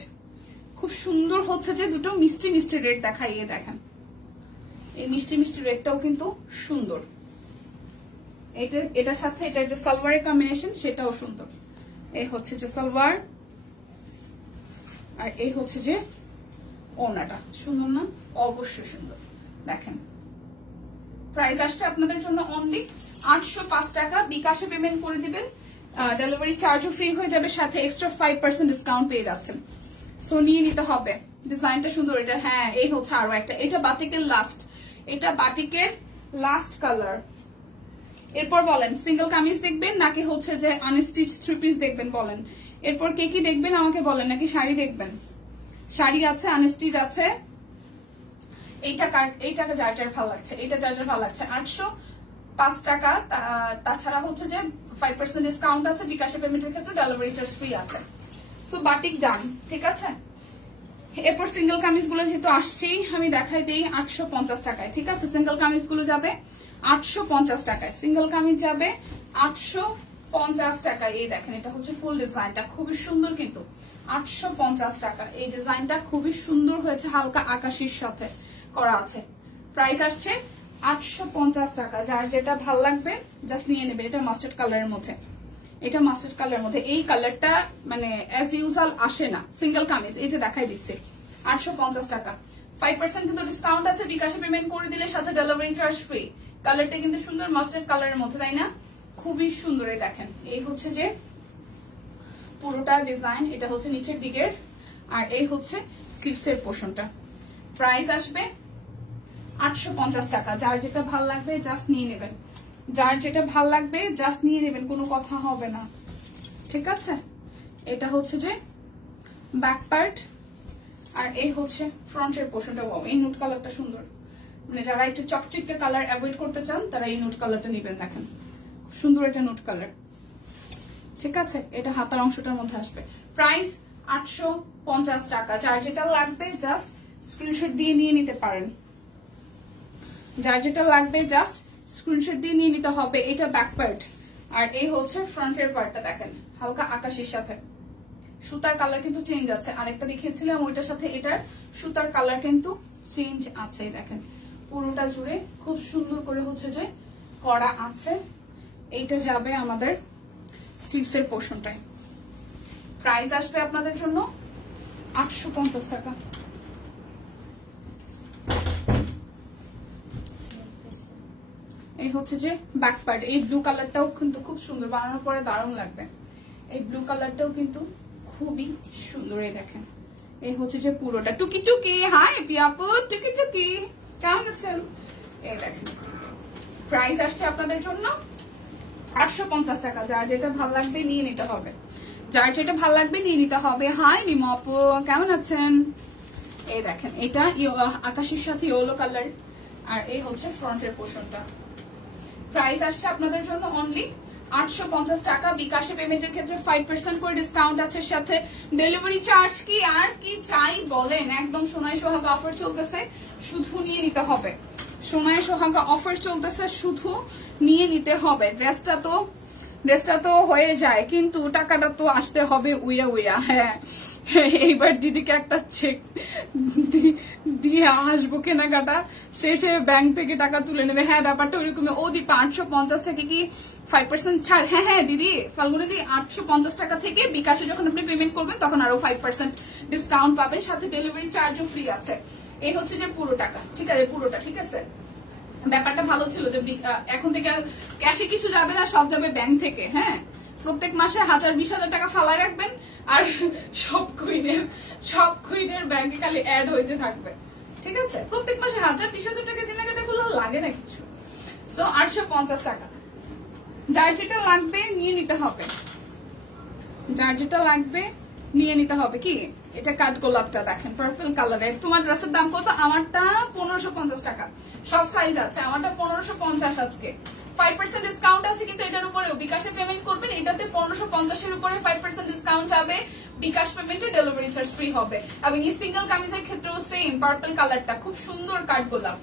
খুব সুন্দর হচ্ছে যে দুটো মিষ্টি মিষ্টি রেড দেখাই। দেখেন এই মিষ্টি মিষ্টি রেডটাও কিন্তু সুন্দর, এটার সাথে এটার যে সালোয়ারের কম্বিনেশন সেটাও সুন্দর। এই হচ্ছে যে সালোয়ার, আর এই হচ্ছে যে ওড়নাটা, সুন্দর না? অবশ্যই সুন্দর। দেখেন প্রাইস আসছে আপনাদের জন্য অনলি 805 টাকা। বিকাশে পেমেন্ট করে দিবেন, ডেলিভারি চার্জও ফ্রি হয়ে যাবে, সাথে এক্সট্রা 5% ডিসকাউন্ট পেয়ে যাচ্ছেন। সো নিয়ে নিতে হবে। ডিজাইনটা সুন্দর এটা। হ্যাঁ এই হচ্ছে আরো একটা, এটা বাটিকের লাস্ট, এটা বাটিকের লাস্ট কালার। এরপর বলেন সিঙ্গেল কামিজ দেখবেন নাকি হচ্ছে যে আনস্টিচ থ্রি পিস দেখবেন, বলেন। এরপর কে কি দেখবেন আমাকে বলেন, নাকি শাড়ি দেখবেন? শাড়ি আছে, আনস্টিচ আছে। এইটাকে যার যার ভালো লাগছে, এটা যার যার ভালো লাগছে। 805 টাকা। তাছাড়া হচ্ছে যে 5% ডিসকাউন্ট আছে, বিকাশে পেমেন্টের ক্ষেত্রে ডেলিভারি চার্জ ফ্রি আছে। সো বাটিক ডান, ঠিক আছে। এরপর সিঙ্গেল কামিজ গুলো যেহেতু আসছেই আমি দেখাই দিই 850 টাকায়, ঠিক আছে। সিঙ্গেল কামিজ গুলো যাবে 850 টাকায়, সিঙ্গেল কামিজ যাবে 850 টাকায়। এই দেখেন এটা হচ্ছে ফুল ডিজাইনটা, খুবই সুন্দর কিন্তু 850 টাকা। এই ডিজাইনটা খুবই সুন্দর হয়েছে, হালকা আকাশির সাথে করা আছে। প্রাইস আসছে 850 টাকা। যার যেটা ভাল লাগবে জাস্ট নিয়ে নেবে। এটা মাস্টার্ড কালারের মধ্যে, এটা মাস্টার্ড কালারের মধ্যে। এই কালারটা মানে অ্যাজ ইউজুয়াল আসে না সিঙ্গেল কামিজ, এই যে দেখাই দিচ্ছে 850 টাকা। 5% কিন্তু ডিসকাউন্ট আছে, বিকাশে পেমেন্ট করে দিলে সাথে ডেলিভারি চার্জ ফ্রি। কালারটা কিন্তু সুন্দর মাস্টার্ড কালারের মধ্যে, তাই না? খুবই সুন্দর। এই দেখেন এই হচ্ছে যে পুরোটা ডিজাইন, এটা হচ্ছে নিচের দিকের, আর এই হচ্ছে স্লিভসের পোর্শনটা। প্রাইস আসবে 850 টাকা। যার যেটা ভাল লাগবে জাস্ট নিয়ে নেবেন, যার যেটা ভাল লাগবে জাস্ট নিয়ে নেবেন, কোনো কথা হবে না, ঠিক আছে। এটা হচ্ছে যে ব্যাক পার্ট, আর এই হচ্ছে ফ্রন্টের পোর্শনটা। এই নুট কালারটা সুন্দর, মানে যারা একটু চকচকে কালার অ্যাভয়েড করতে চান তারা এই নুট কালারটা নেবেন। দেখেন খুব সুন্দর এটা নুট কালার, ঠিক আছে। এটা হাতার অংশটার মধ্যে আসবে। প্রাইস 850 টাকা। যার যেটা লাগবে জাস্ট স্ক্রিনশট দিয়ে নিয়ে নিতে পারেন, যার যেটা লাগবে জাস্ট স্ক্রিনশট দিয়ে নিয়ে নিতে হবে। এটা ব্যাক পার্ট, আর এই হচ্ছে ফ্রন্টের পার্টটা। দেখেন হালকা আকাশের সাথে সুতার কালার কিন্তু চেঞ্জ আছে। আরেকটা দেখিয়েছিলাম ওইটার সাথে এটার সুতার কালার কিন্তু চেঞ্জ আছে। দেখেন পুরোটা জুড়ে খুব সুন্দর করে হচ্ছে যে করা আছে। এইটা যাবে আমাদের স্লিভসের পোর্শনটায়। প্রাইস আসবে আপনাদের জন্য 850 টাকা। এই হচ্ছে যে ব্যাক পার্ট। এই ব্লু কালারটাও কিন্তু খুব সুন্দর, বানানোর পরে দারুণ লাগবে। এই ব্লু কালারটাও কিন্তু খুবই সুন্দর। এই দেখেন এই হচ্ছে যে পুরোটা টুকি টুকি। হাই পিয়াপু, টুকি টুকি কেমন আছেন? এই দেখেন প্রাইস আসছে আপনাদের জন্য 850 টাকা। যার যেটা ভালো লাগবে নিয়ে নিতে হবে, যার যেটা ভালো লাগবে নিয়ে নিতে হবে। হাই নিমা আপু কেমন আছেন? এই দেখেন এটা আকাশের সাথে ইয়েলো কালার, আর এই হচ্ছে ফ্রন্টের পোর্শনটা। প্রাইস আসছে আপনাদের জন্য অনলি 850 টাকা। বিকাশে পেমেন্টের ক্ষেত্রে 5% করে ডিসকাউন্ট আছে, সাথে ডেলিভারি চার্জ কি আর কি চাই বলেন। একদম সোনাই সোহাগা অফার চলতেছে, শুধু নিয়ে নিতে হবে। সোনাই সোহাগা অফার চলতেছে, শুধু নিয়ে নিতে হবে। ড্রেসটা তো হয়ে যায়, কিন্তু টাকাটা তো আসতে হবে উইরা উইরা। হ্যাঁ এইবার দিদিকে একটা চেক দিয়ে আসবো, কেনাকাটা শেষে ব্যাংক থেকে টাকা তুলে নেবে। হ্যাঁ ব্যাপারটা ওইরকম। ও দীপা 850 থেকে কি 5% ছাড়? হ্যাঁ হ্যাঁ দিদি, ফাল্গুনি দিদি 850 টাকা থেকে বিকাশে যখন আপনি পেমেন্ট করবেন তখন আরো 5% ডিসকাউন্ট পাবেন, সাথে ডেলিভারি চার্জও ফ্রি আছে। এই হচ্ছে যে পুরো টাকা, ঠিক আছে, পুরোটা ঠিক আছে। ব্যাপারটা ভালো ছিল যে এখন থেকে ক্যাশে কিছু যাবে না, সব যাবে ব্যাংক থেকে। হ্যাঁ প্রত্যেক মাসে 1000-20,000 টাকা ফালায় রাখবেন, আর সব কুইনের ব্যাংকে খালি অ্যাড হইতে থাকবে, ঠিক আছে। প্রত্যেক মাসে 1000-20,000 টাকা কেনাকাটা করলে লাগে না কিছু। সো 850 টাকা। যার যেটা লাগবে নিয়ে নিতে হবে, যার যেটা লাগবে নিয়ে নিতে হবে। কি এটা কাঠ গোলাপটা দেখেন পার্পল কালারের। তোমার ড্রেসের দাম কত? আমারটা 1550 টাকা। সব সাইজ আছে, আমারটা 1550 আজকে। 5% ডিসকাউন্ট আছে, কিন্তু এটার উপরেও বিকাশে পেমেন্ট করবেন, এটাতে 1550 এর উপরে 5% ডিসকাউন্ট যাবে। বিকাশ পেমেন্টে ডেলিভারি চার্জ ফ্রি হবে। এবং এই সিঙ্গেল কামিজের ক্ষেত্রেও সেম পার্পল কালারটা খুব সুন্দর কাঠ গোলাপ,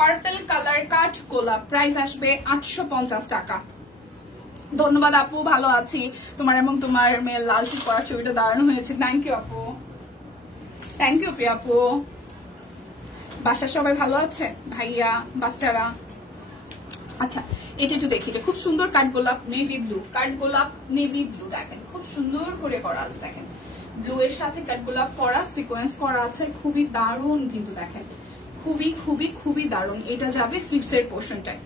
পার্পল কালার কাঠ গোলাপ, প্রাইস আসবে 850 টাকা। ধন্যবাদ আপু, ভালো আছি। তোমার এবং তোমার মেয়ের লাল সুট পরার ছবিটা দারুণ হয়েছে। থ্যাংক ইউ আপু, থ্যাংক ইউ প্রিয়া আপু। বাসার সবাই ভালো আছে, ভাইয়া বাচ্চারা? আচ্ছা, এটা একটু দেখি, এটা খুব সুন্দর কাঠগোলাপ নেভি ব্লু, কাঠগোলাপ নেভি ব্লু, দেখেন খুব সুন্দর করে করা আছে। দেখেন ব্লু এর সাথে কাঠগোলাপ করা, সিকোয়েন্স করা আছে, খুবই দারুণ কিন্তু। দেখেন খুবই খুবই খুবই দারুণ। এটা যাবে স্লিভস এর পোর্শনটায়,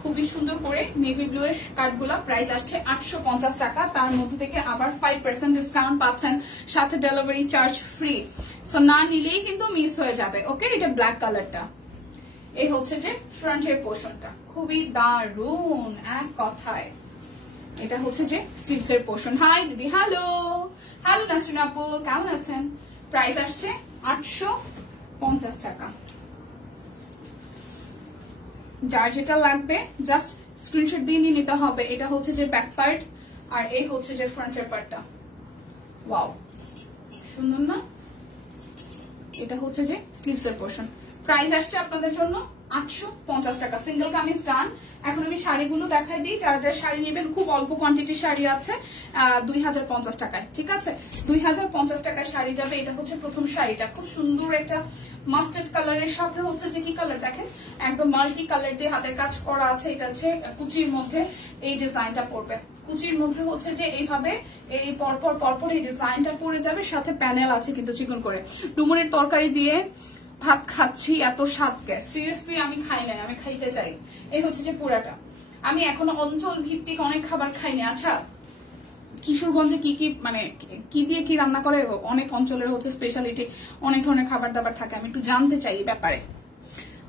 খুবই সুন্দর করে নেভি ব্লু এর কাঠগোলাপ। প্রাইস আসছে 850 টাকা। তার মধ্যে থেকে আবার 5% ডিসকাউন্ট পাচ্ছেন, সাথে ডেলিভারি চার্জ ফ্রি। সো না নিলেই কিন্তু মিস হয়ে যাবে। ওকে, এটা ব্ল্যাক কালারটা। এই হচ্ছে যে ফ্রন্টের পোর্শনটা, খুবই দারুণ এক কথায়। এটা হচ্ছে যে স্লিভস এর পোর্শন। হাই দিদি, হ্যালো হ্যালো নাসরিন আপু, কেমন আছেন? প্রাইস আসছে 850 টাকা। যার যেটা লাগবে জাস্ট স্ক্রিনশট দিয়ে নিয়ে নিতে হবে। এটা হচ্ছে যে ব্যাক পার্ট, আর এই হচ্ছে যে ফ্রন্টের পার্টটা। ওয়াও, সুন্দর না? এটা হচ্ছে যে স্লিভস এর পোর্শন। প্রাইস আসছে আপনাদের জন্য 850 টাকা। সিঙ্গেল কামিজ ডান। এখন আমি শাড়িগুলো দেখাই দিই। যারা যারা শাড়ি নেবেন, খুব অল্প কোয়ান্টিটির শাড়ি আছে 2050 টাকায়। ঠিক আছে, 2050 টাকায় শাড়ি যাবে। এটা হচ্ছে প্রথম শাড়িটা, খুব সুন্দর একটা মাস্টার্ড কালারের সাথে হচ্ছে যে কি কালার দেখেন, একদম মাল্টি কালার দিয়ে হাতের কাজ করা আছে। এটা হচ্ছে কুচির মধ্যে এই ডিজাইনটা পড়বে, কুচির মধ্যে হচ্ছে যে এইভাবে এই পরপর পরপর এই ডিজাইনটা পড়ে যাবে, সাথে প্যানেল আছে কিন্তু চিকন করে। ডুমুরের তরকারি দিয়ে ভাত খাচ্ছি, এত স্বাদ কে? সিরিয়াসলি আমি খাই নাই, আমি খাইতে চাই। এই হচ্ছে যে পুরাটা। আমি এখনো অঞ্চল ভিত্তিক অনেক খাবার খাইনি। আচ্ছা, কিশোরগঞ্জে কি কি মানে কি দিয়ে কি রান্না করে, অনেক অঞ্চলের হচ্ছে স্পেশালিটি, অনেক ধরনের খাবার দাবার থাকে। আমি একটু জানতে চাই এই ব্যাপারে,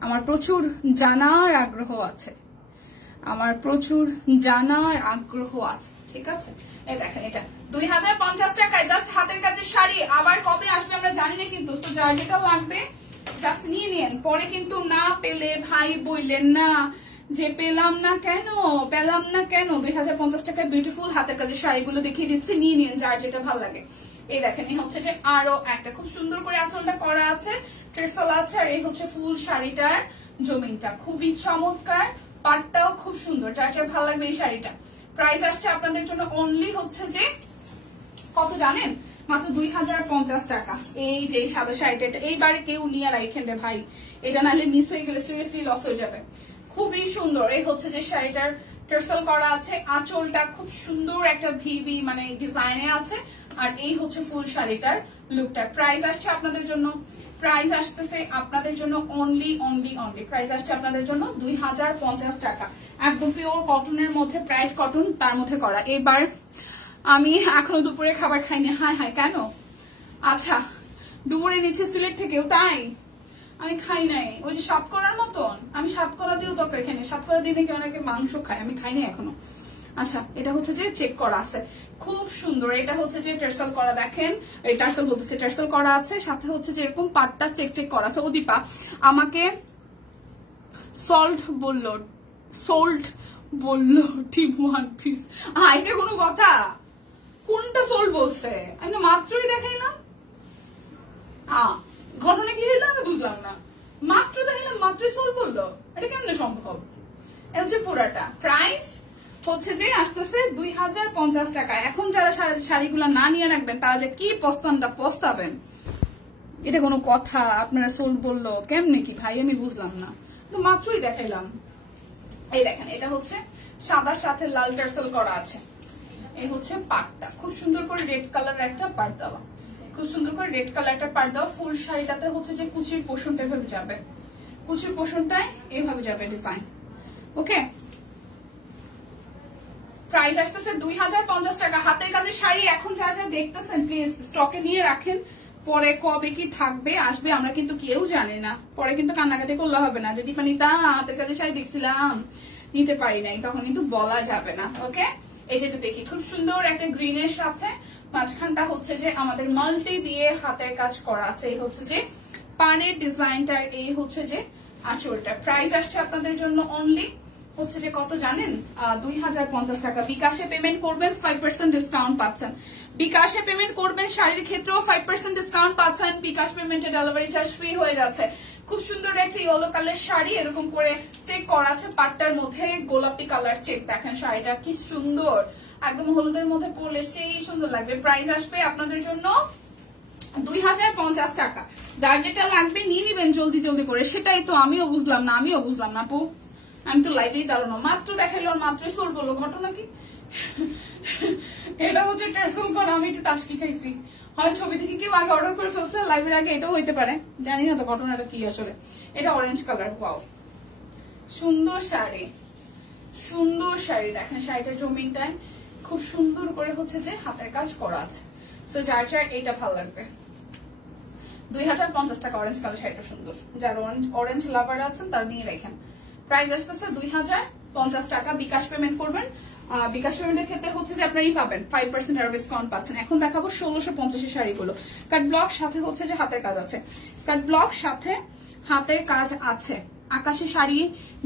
আমার প্রচুর জানার আগ্রহ আছে, আমার প্রচুর জানার আগ্রহ আছে। ঠিক আছে, এই দেখেন এটা 2050 টাকায় জাস্ট হাতের কাজের শাড়ি। আবার কবে আসবে আমরা জানি না, কিন্তু যা যেটা লাগবে জাস্ট নিয়ে নিন। পরে কিন্তু না পেলে ভাই বললেন না যে পেলাম না কেন, পেলাম না কেন। 2050 টাকায় বিউটিফুল হাতের কাজের শাড়িগুলো দেখিয়ে দিচ্ছি, নিয়ে নিন যার যেটা ভালো লাগে। এই দেখেন, এই হচ্ছে যে আরো একটা খুব সুন্দর করে আঁচলটা করা আছে, ট্রেসল আছে, আর এই হচ্ছে ফুল শাড়িটার জমিনটা খুবই চমৎকার, পাটটাও খুব সুন্দর। যার যার ভালো লাগবে এই শাড়িটা। প্রাইস আসছে আপনাদের জন্য অনলি হচ্ছে যে কত জানেন, মাত্র 2050 টাকা। এই যে সাদা শাড়িটা, এটা এইবারে কেউ নিয়ে রাখেন রে ভাই, এটা নাহলে মিস হয়ে গেলে সিরিয়াসলি লস হয়ে যাবে। খুবই সুন্দর। এই হচ্ছে যে শাড়িটার টার্সেল করা আছে, আঁচলটা খুব সুন্দর একটা ভিভি মানে ডিজাইনে আছে, আর এই হচ্ছে ফুল শাড়িটার লুকটা। প্রাইস আসছে আপনাদের জন্য, প্রাইস আসতেছে আপনাদের জন্য অনলি অনলি অনলি, প্রাইস আসছে আপনাদের জন্য 2050 টাকা। একদম পিওর কটনের মধ্যে, প্রাইড কটন, তার মধ্যে করা। এবার আমি এখনো দুপুরে খাবার খাইনি। হাই হাই, কেন? আচ্ছা, দুপুরে নিচে সিলেট থেকেও, তাই আমি খাই নাই। ওই যে সাতকরার মতন, আমি সাতকরা দিয়েও তরকারি খাই না। সাতকরা দিয়ে নাকি অনেকে মাংস খায়, আমি খাই নাই এখনো। আচ্ছা, এটা হচ্ছে যে চেক করা আছে, খুব সুন্দর। এটা হচ্ছে যে টার্সেল করা, দেখেন এই টার্সেল বলতেছে, টার্সেল করা আছে, সাথে হচ্ছে যে এরকম পাটটা চেক চেক করা আছে। ওদীপা আমাকে সল্ট বললো, সোল্ট বললো, টিপ ওয়ান পিস। এটা কোনো কথা? কোনটা সোল্ট বলছে? আমি না মাত্রই দেখাইলাম। ঘটনা কি হইলো আমি বুঝলাম না, মাত্র দেখাইলাম মাত্রই সোল্ট বললো, এটা কেমনে সম্ভব? এটা হচ্ছে পুরাটা। প্রাইস হচ্ছে যে আসতেছে 2050 টাকা। এখন যারা শাড়িগুলো না নিয়ে রাখবেন তারা যে কি পস্তাবেন, এটা কোনো কথা? আপনারা সোল্ট বললো কেমনে কি ভাই, আমি বুঝলাম না, তো মাত্রই দেখাইলাম। এই দেখেন, এটা হচ্ছে সাদার সাথে লাল টার্সেল করা আছে। এই হচ্ছে পাটটা, খুব সুন্দর করে রেড কালার একটা পাট দেওয়া, খুব সুন্দর করে রেড কালার একটা পাট দেওয়া। ফুল শাড়িটাতে হচ্ছে যে কুচির পোষণটা এভাবে যাবে, কুচির পোষণটায় এইভাবে যাবে ডিজাইন। ওকে, প্রাইস আসতেছে 2050 টাকা। হাতের কাজের শাড়ি এখন যারা যারা দেখতেছেন প্লিজ স্টকে নিয়ে রাখেন, পরে কবে কি থাকবে আসবে আমরা কিন্তু কেউ জানি না। পরে কিন্তু কান্নাকাটি করলে হবে না, যদি পানিতা হাতের কাজের শাড়ি দেখছিলাম নিতে পারি নাই, তখন কিন্তু বলা যাবে না। ওকে, এই যেটা দেখি খুব সুন্দর একটা গ্রিনের সাথে মাঝখানটা হচ্ছে যে আমাদের মাল্টি দিয়ে হাতের কাজ করা আছে। এই হচ্ছে যে পানের ডিজাইনটার, এই হচ্ছে যে আঁচলটা। প্রাইস আসছে আপনাদের জন্য অনলি হচ্ছে যে কত জানেন, 2050 টাকা। বিকাশে পেমেন্ট করবেন 5% ডিসকাউন্ট পাচ্ছেন, বিকাশে পেমেন্ট করবেন শাড়ির ক্ষেত্রেও 5% ডিসকাউন্ট পাচ্ছেন। বিকাশ পেমেন্টে ডেলিভারি চার্জ ফ্রি হয়ে যাচ্ছে। খুব সুন্দর একটা ইয়েলো কালার শাড়ি, এরকম করে চেক করা আছে পাটটার মধ্যে, গোলাপি কালার চেক। দেখেন শাড়িটা কি সুন্দর, একদম হলুদের মধ্যে পরলে সেই সুন্দর লাগবে। প্রাইস আসবে আপনাদের জন্য 2050 টাকা। যার যেটা লাগবে নিয়ে নিবেন জলদি জলদি করে। সেটাই তো আমিও বুঝলাম না আপু, আমি তো লাইভেই দাঁড়ানো, মাত্র দেখাইলো আর মাত্রই সোল বললো, ঘটনা কি? এটা হচ্ছে ট্রেসল করা, আমি একটু টাস্কি খাইছি, হয় ছবি দেখে কেউ আগে অর্ডার করে ফেলছে লাইভের আগে, এটাও হইতে পারে, জানি না তো ঘটনাটা কি আসলে। এটা অরেঞ্জ কালার, ওয়াও সুন্দর শাড়ি, সুন্দর শাড়ি। দেখেন শাড়িটার জমিনটায় খুব সুন্দর করে হচ্ছে যে হাতের কাজ করা আছে। তো যার যার এইটা ভালো লাগবে 2050 টাকা। অরেঞ্জ কালার শাড়িটা সুন্দর, যার অরেঞ্জ লাভার আছেন তার নিয়ে রাখেন। প্রাইস আসতেছে 2050 টাকা। বিকাশ পেমেন্ট করবেন, বিকাশ পেমেন্টের ক্ষেত্রে হচ্ছে যে আপনারাই পাবেন 5% আরো ডিসকাউন্ট পাচ্ছেন। এখন দেখাবো 1650 শাড়িগুলো। কাট ব্লক সাথে হচ্ছে যে হাতের কাজ আছে, কাট ব্লক সাথে হাতের কাজ আছে। আকাশি শাড়ি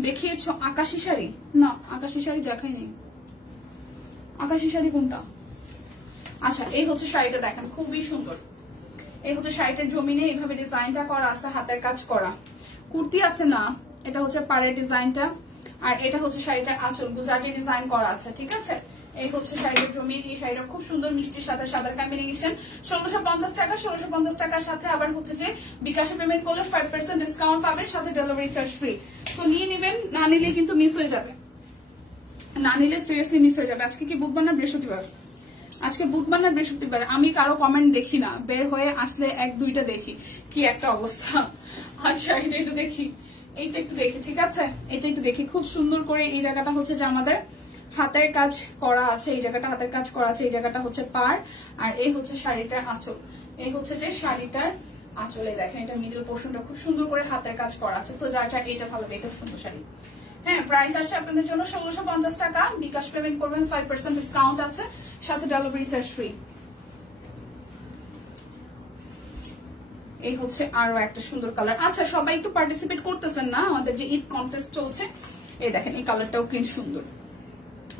দেখিয়েছো, আকাশি শাড়ি না, আকাশি শাড়ি দেখাইনি। আকাশি শাড়ি কোনটা? আচ্ছা এই হচ্ছে শাড়িটা, দেখেন খুবই সুন্দর। এই হচ্ছে শাড়িটার জমিনে এইভাবে ডিজাইনটা করা আছে, হাতের কাজ করা। কুর্তি আছে না, এটা হচ্ছে পাড়ের ডিজাইনটা, আর এটা হচ্ছে শাড়িটার আঁচল, গুজারি ডিজাইন করা আছে, ঠিক আছে। এই হচ্ছে শাড়িটার জমিন। এই শাড়িটা খুব সুন্দর, মিষ্টির সাথে সাদার কম্বিনেশন। 1650 টাকা। 1650 টাকার সাথে আবার হচ্ছে যে বিকাশে পেমেন্ট করলে 5% ডিসকাউন্ট পাবেন, সাথে ডেলিভারি চার্জ ফ্রি। তো নিয়ে নেবেন, না নিলে কিন্তু মিস হয়ে যাবে, না নিলে সিরিয়াসলি মিস হয়ে যাবে। আজকে কি বুধবার না বৃহস্পতিবার? আজকে বুধবার না বৃহস্পতিবার, আমি কারো কমেন্ট দেখি না, বের হয়ে আসলে 1-2টা দেখি, কি একটা অবস্থা। আচ্ছা এটা একটু দেখি, এইটা একটু দেখি, ঠিক আছে, এটা একটু দেখি। খুব সুন্দর করে এই জায়গাটা হচ্ছে যে আমাদের হাতের কাজ করা আছে, এই জায়গাটা হাতের কাজ করা আছে, এই জায়গাটা হচ্ছে পাড়, আর এই হচ্ছে শাড়িটার আঁচল। এই হচ্ছে যে শাড়িটার আঁচলে দেখেন এটা মিডল পোর্শনটা খুব সুন্দর করে হাতের কাজ করা আছে। সো যার যার এইটা ভালো লাগে, এটা সুন্দর শাড়ি। হ্যাঁ, প্রাইস আসছে আপনাদের জন্য 1650 টাকা। বিকাশ পেমেন্ট করবেন, 5% ডিসকাউন্ট আছে, সাথে ডেলিভারি চার্জ ফ্রি। এই হচ্ছে আরো একটা সুন্দর কালার। আচ্ছা সবাই একটু পার্টিসিপেট করতেছেন না, আমাদের যে ঈদ কন্টেস্ট চলছে। এই দেখেন এই কালারটাও কিন্তু সুন্দর,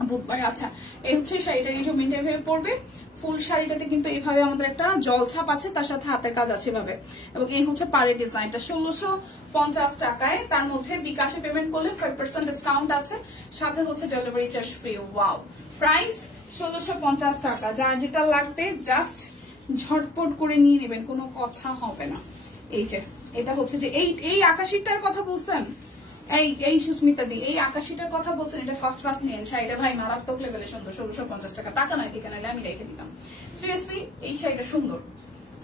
বুধবার। আচ্ছা এই হচ্ছে শাড়িটা, এই জমিনটা এভাবে পড়বে। ফুল শাড়িটাতে কিন্তু এইভাবে আমাদের একটা জলছাপ আছে, তার সাথে হাতের কাজ আছে এভাবে, এবং এই হচ্ছে পাড়ের ডিজাইনটা। 1650 টাকায়, তার মধ্যে বিকাশে পেমেন্ট করলে 5% ডিসকাউন্ট আছে, সাথে হচ্ছে delivery charge free. Wow, price 1650 টাকা। যার যেটা লাগবে জাস্ট ঝটপট করে নিয়ে নেবেন, কোনো কথা হবে না। এই যে এটা হচ্ছে যে এই আকাশিটার কথা বলছেন, এই সুস্মিতা দি এই আকাশিটার কথা বলছেন, এটা ফার্স্ট নিয়েন শাড়িটা ভাই, মারাত্মক লেভেলে সুন্দর। 1650 টাকা, টাকা নাই ঠিক নাইলে আমি রেখে দিতাম। সিরিয়াসলি এই শাড়িটা সুন্দর,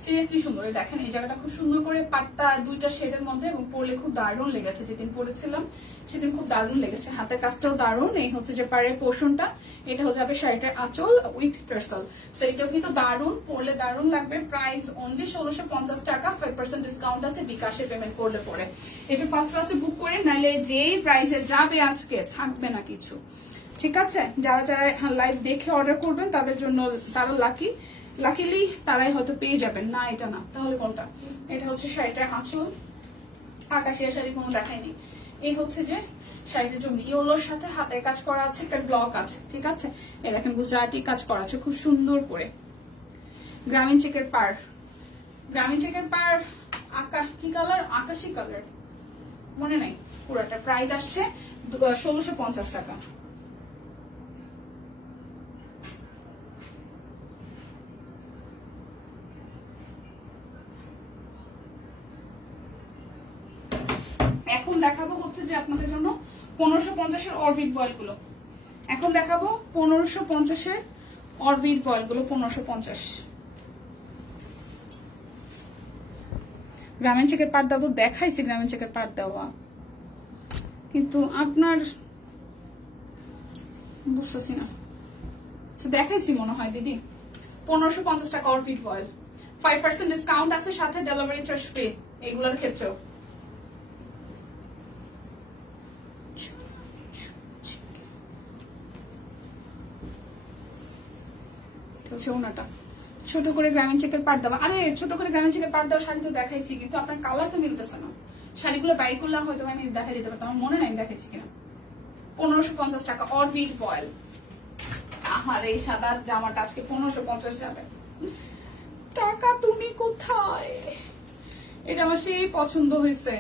সিরিয়াসলি সুন্দর। দেখেন এই জায়গাটা খুব সুন্দর করে পাটটা 2টা শেডের মধ্যে, এবং পরলে খুব দারুণ লেগেছে। যেদিন পরেছিলাম সেদিন খুব দারুণ লেগেছে, হাতের কাজটাও দারুণ। এই হচ্ছে যে পাড়ের পোর্শনটা, এটা হচ্ছে যাবে শাড়িটার আঁচল উইথ টার্সেল। সো এটাও কিন্তু দারুণ, পরলে দারুণ লাগবে। প্রাইস অনলি 1650 টাকা, 5% ডিসকাউন্ট আছে বিকাশে পেমেন্ট করলে পরে। এটা ফার্স্টে বুক করে, নাইলে যেই প্রাইসে যাবে আজকে থাকবে না কিছু, ঠিক আছে। যারা যারা লাইভ দেখে অর্ডার করবেন তাদের জন্য, তারা লাকিলি তারাই হয়তো পেয়ে যাবেন। না এটা না, তাহলে কোনটা? এটা হচ্ছে শাড়িটার আঁচল, আকাশিয়া শাড়ি কোনো দেখায়নি। এই হচ্ছে যে শাড়িটার জন্য ইয়েলোর সাথে হাতের কাজ করা আছে, একটা ব্লক আছে, ঠিক আছে। এই দেখেন গুজরাটি কাজ করা আছে খুব সুন্দর করে। গ্রামীণ চেকের পাড়, গ্রামীণ চেকের পাড়, কি কালার? আকাশি কালার, মনে নাই পুরোটা। প্রাইস আসছে 1650 টাকা। এখন দেখাবো হচ্ছে যে আপনাদের জন্য 1550-এর অরবিট বয়েল গুলো। এখন দেখাবো 1550-এর অরবিট বয়েল গুলো। 1550 গ্রামীণ চেকের পাট দেওয়া তো দেখাইছি, গ্রামীণ চেকের পাট দেওয়া, কিন্তু আপনার বুঝতেছি না, দেখাইছি মনে হয় দিদি। 1550 টাকা অরবিট বয়েল, 5% ডিসকাউন্ট আছে, সাথে ডেলিভারি চার্জ ফ্রি এগুলোর ক্ষেত্রেও। ওনাটা ছোট করে গ্রামীণ চেকের পাট দেওয়া। আরে ছোট করে গ্রামীণ চেকের পাট দেওয়া শাড়ি তো দেখাইছি, কিন্তু আপনার কালার তো মিলতেছে না। শাড়িগুলো বাইর করলে হয়তো আমি দেখাই দিতে পারতাম, আমার মনে নাই দেখাইছি কিনা। 1550 টাকা অরবিট বয়েল। আহার এই সাদা জামাটা আজকে 1550 যাবে। টাকা তুমি কোথায়? এটা আমার সেই পছন্দ হয়েছে,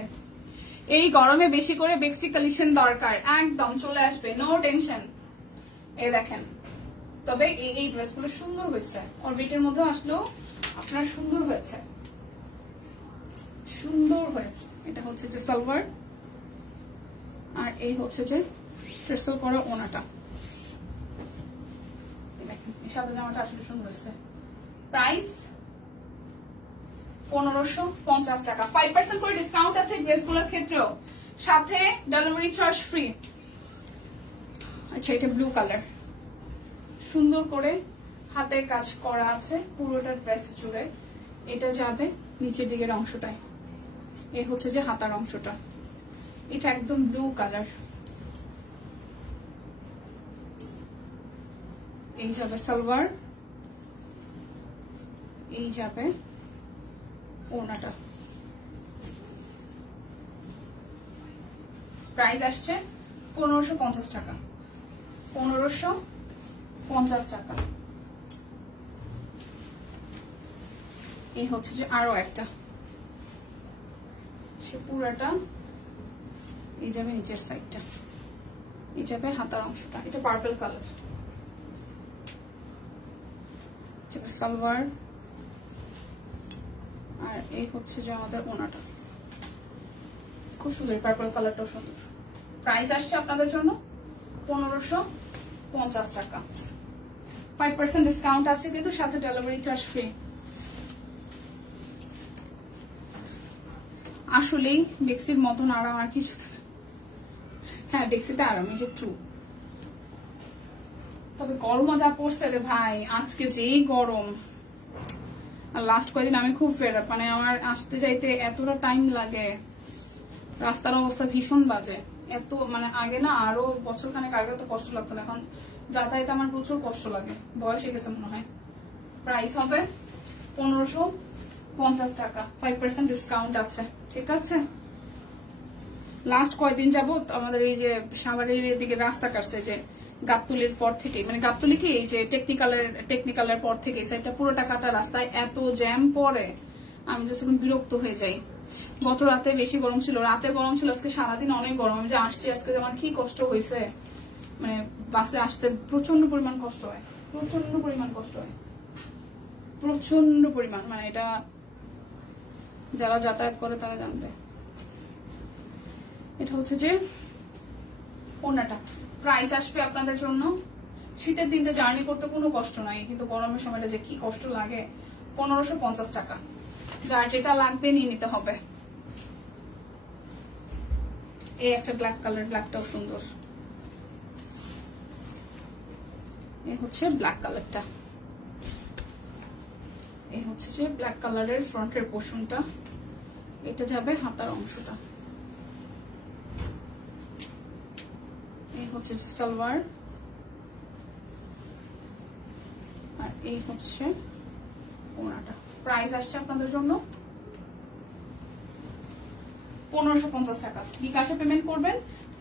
এই গরমে বেশি করে বেক্সি কালেকশন দরকার, একদম চলে আসবে, নো টেনশন। এই দেখেন, তবে এই ড্রেসগুলো সুন্দর হয়েছে, অরবিটের মধ্যে আসলেও আপনার সুন্দর হয়েছে, সুন্দর হয়েছে। এটা হচ্ছে যে সালোয়ার, আর এই হচ্ছে যে ট্রেসেল করা ওনাটা। দেখেন এই সাদা জামাটা আসলে সুন্দর হয়েছে। প্রাইস 1550 টাকা, 5% করে ডিসকাউন্ট আছে ড্রেসগুলোর ক্ষেত্রেও, সাথে ডেলিভারি চার্জ ফ্রি। আচ্ছা, এটা ব্লু কালার, সুন্দর করে হাতের কাজ করা আছে পুরোটা ড্রেস জুড়ে। এটা যাবে নিচের দিকের অংশটায়, এই হচ্ছে যে হাতার অংশটা, এটা একদম ব্লু কালার। এই যাবে সালোয়ার, এই যাবে ওড়নাটা। প্রাইস আসছে 1550 টাকা, 1550 টাকা। এই হচ্ছে যে আরো একটা, সে পুরাটা এই যাবে নিচের সাইডটা, এই যাবে হাতার অংশটা, এটা পার্পল কালার। সালোয়ার, আর এই হচ্ছে যে আমাদের ওনাটা, খুব সুন্দর, পার্পল কালারটাও সুন্দর। প্রাইস আসছে আপনাদের জন্য 1550 টাকা, 5% ডিসকাউন্ট আছে কিন্তু, সাথে ডেলিভারি চার্জ ফ্রি। আসলেই বেক্সির মতন আরাম আর কিছু, হ্যাঁ বেক্সিতে আরাম, এই যে ট্রু। তবে গরম যা পড়ছে রে ভাই, আজকে যেই গরম, আর লাস্ট কয়েকদিন আমি খুব মানে আমার আসতে যাইতে এতটা টাইম লাগে, রাস্তার অবস্থা ভীষণ বাজে, এত মানে আগে না আরো বছর খানেক আগে তো কষ্ট লাগতো না, এখন যাতায়াতে আমার প্রচুর কষ্ট লাগে, বয়স হয়ে গেছে মনে হয়। প্রাইস হবে 1550 টাকা, 5% ডিসকাউন্ট আছে, ঠিক আছে। লাস্ট কয়েকদিন যাবত আমাদের এই যে সাভারের দিকে রাস্তা কাটছে, যে গাবতলির পর থেকে, মানে গাবতলি কি এই যে টেকনিক্যালের পর থেকে সেটা পুরোটা কাটা রাস্তায় এত জ্যাম পড়ে, আমি জাস্ট এখন বিরক্ত হয়ে যাই। গত রাতে বেশি গরম ছিল, রাতে গরম ছিল, আজকে সারাদিন অনেক গরম। আমি যে আসছি আজকে আমার কি কষ্ট হয়েছে, মানে বাসে আসতে প্রচন্ড পরিমাণ কষ্ট হয়, প্রচন্ড পরিমাণ কষ্ট হয়, প্রচন্ড পরিমাণ, মানে এটা যারা যাতায়াত করে তারা জানবে। এটা হচ্ছে যে ওড়নাটা। প্রাইস আসবে আপনাদের জন্য, শীতের দিনটা জার্নি করতে কোনো কষ্ট নাই, কিন্তু গরমের সময়টা যে কি কষ্ট লাগে, 1550 টাকা। যার যেটা লাগবে নিয়ে নিতে হবে। এই একটা ব্ল্যাক কালার, ব্ল্যাকটাও সুন্দর, এই হচ্ছে ব্ল্যাক কালারটা, এই হচ্ছে যে ব্ল্যাক কালারের ফ্রন্টের পোর্শনটা, এটা যাবে হাতার অংশটা, এই হচ্ছে সালোয়ার, আর এই হচ্ছে ওড়নাটা। প্রাইস আসছে আপনাদের জন্য 1550 টাকা। বিকাশে পেমেন্ট করবেন,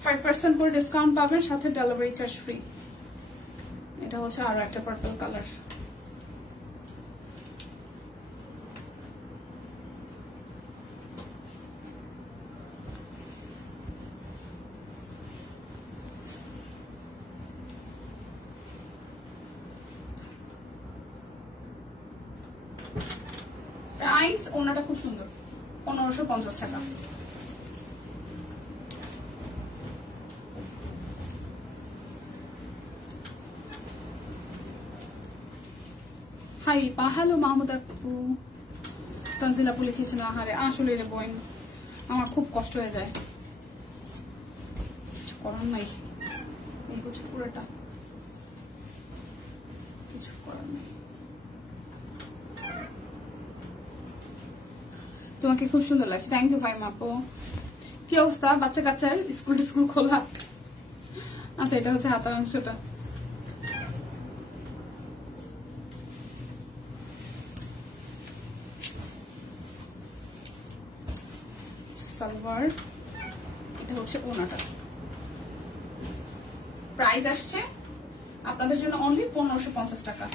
5% করে ডিসকাউন্ট পাবেন, সাথে ডেলিভারি চার্জ ফ্রি। এটা হচ্ছে আরো একটা পার্পল কালার। প্রাইস ওনাটা খুব সুন্দর, 1550 টাকা। হাই পা, হ্যালো মাহমুদ আপু, তানজিল আপু লিখেছিল, আহারে আসলে রে বোন আমার খুব কষ্ট হয়ে যায়, করার নাই, এই হচ্ছে পুরোটা, কিছু করার নাই। তোমাকে খুব সুন্দর লাগছে, থ্যাংক ইউ ভাই আপু। কি অবস্থা বাচ্চা কাচ্চার, স্কুল খোলা? আচ্ছা, এটা হচ্ছে হাতার অংশটা, সালোয়ার, এটা হচ্ছে ওড়নাটা। প্রাইস আসছে আপনাদের জন্য অনলি 1550 টাকা,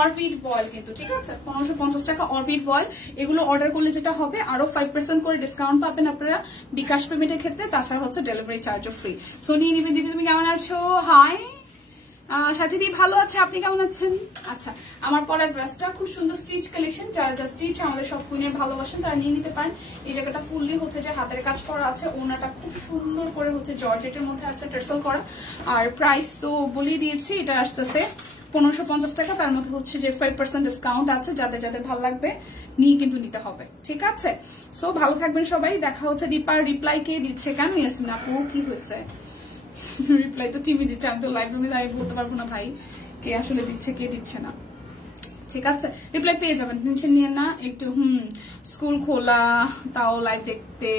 অরবিট ভয়েল কিন্তু, ঠিক আছে? 1550 টাকা অরবিট ভয়েল। এগুলো অর্ডার করলে যেটা হবে, আরো 5% করে ডিসকাউন্ট পাবেন আপনারা বিকাশ পেমেন্টের ক্ষেত্রে, তাছাড়া হচ্ছে ডেলিভারি চার্জও ফ্রি। সো নিয়ে নিবেন। দিদি তুমি কেমন আছো? হাই সাথী দি, ভালো আছে, আপনি কেমন আছেন? আচ্ছা, আমার পরের ড্রেসটা খুব সুন্দর স্টিচ কালেকশন। যারা যা স্টিচ আমাদের সব কুইনের ভালোবাসেন তারা নিয়ে নিতে পারেন। এই জায়গাটা ফুললি হচ্ছে যে হাতের কাজ করা আছে, ওনাটা খুব সুন্দর করে হচ্ছে জর্জেটের মধ্যে আছে টার্সেল করা। আর প্রাইস তো বলিয়ে দিয়েছি, এটা আসতেছে 1550 টাকা। তার মধ্যে হচ্ছে যে 5% ডিসকাউন্ট আছে। যাদের যাদের ভালো লাগবে নিয়ে কিন্তু নিতে হবে, ঠিক আছে? সো ভালো থাকবেন সবাই। দেখা হচ্ছে। দীপার রিপ্লাই কে দিচ্ছে? কেন ইয়াসমিন আপু কি হয়েছে? রিপ্লাই তো টিভি দিচ্ছে, আমি তো লাইভ রুমে লাইভ বলতে পারবো না ভাই কে আসলে দিচ্ছে কে দিচ্ছে না, ঠিক আছে? রিপ্লাই পেয়ে যাবেন, টেনশন নিয়ে না। একটু স্কুল খোলা তাও লাইভ দেখতে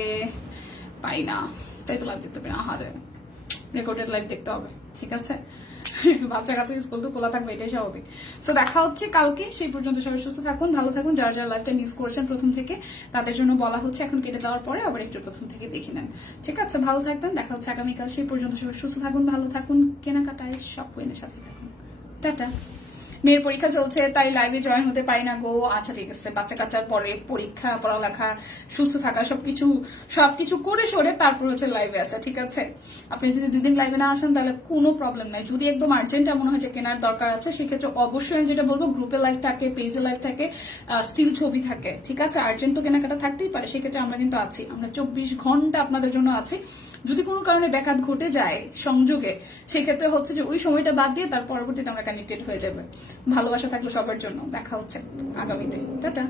পাই না, তাই তো লাইভ দেখতে পাই না। আহারে, রেকর্ডেড লাইভ দেখতে হবে, ঠিক আছে? বাচ্চা কাছে স্কুল তো খোলা থাকবে, এটাই স্বাভাবিক। সো দেখা হচ্ছে কালকে। সেই পর্যন্ত সবাই সুস্থ থাকুন, ভালো থাকুন। যারা যারা লাইভটা মিস করেছেন প্রথম থেকে তাদের জন্য বলা হচ্ছে এখন কেটে দেওয়ার পরে আবার একটু প্রথম থেকে দেখে নেন, ঠিক আছে? ভালো থাকবেন, দেখা হচ্ছে আগামীকাল। সেই পর্যন্ত সবাই সুস্থ থাকুন, ভালো থাকুন, কেনাকাটায় সব কুইনের সাথে থাকুন। টাটা। মেয়ের পরীক্ষা চলছে তাই লাইভে জয়েন হতে পারি না গো। আচ্ছা ঠিক আছে, বাচ্চা কাচ্চার পরে পরীক্ষা, পড়ালেখা, সুস্থ থাকা, সবকিছু করে সরে তারপর হচ্ছে লাইভে আসা, ঠিক আছে? আপনি যদি 2 দিন লাইভে না আসেন তাহলে কোনো প্রবলেম নাই। যদি একদম আর্জেন্ট এমন হয় যে কেনার দরকার আছে, সেক্ষেত্রে অবশ্যই আমি যেটা বলবো, গ্রুপে লাইভ থাকে, পেজে লাইভ থাকে, স্টিল ছবি থাকে, ঠিক আছে? আর্জেন্ট তো কেনাকাটা থাকতেই পারে, সেক্ষেত্রে আমরা কিন্তু আছি, আমরা 24 ঘন্টা আপনাদের জন্য আছি। যদি কোনো কারণে ব্যাঘাত ঘটে যায় সংযোগে, সেক্ষেত্রে হচ্ছে যে ওই সময়টা বাদ দিয়ে তার পরবর্তীতে আমরা কানেক্টেড হয়ে যাবে। ভালোবাসা থাকলো সবার জন্য। দেখা হচ্ছে আগামীতে। টাটা।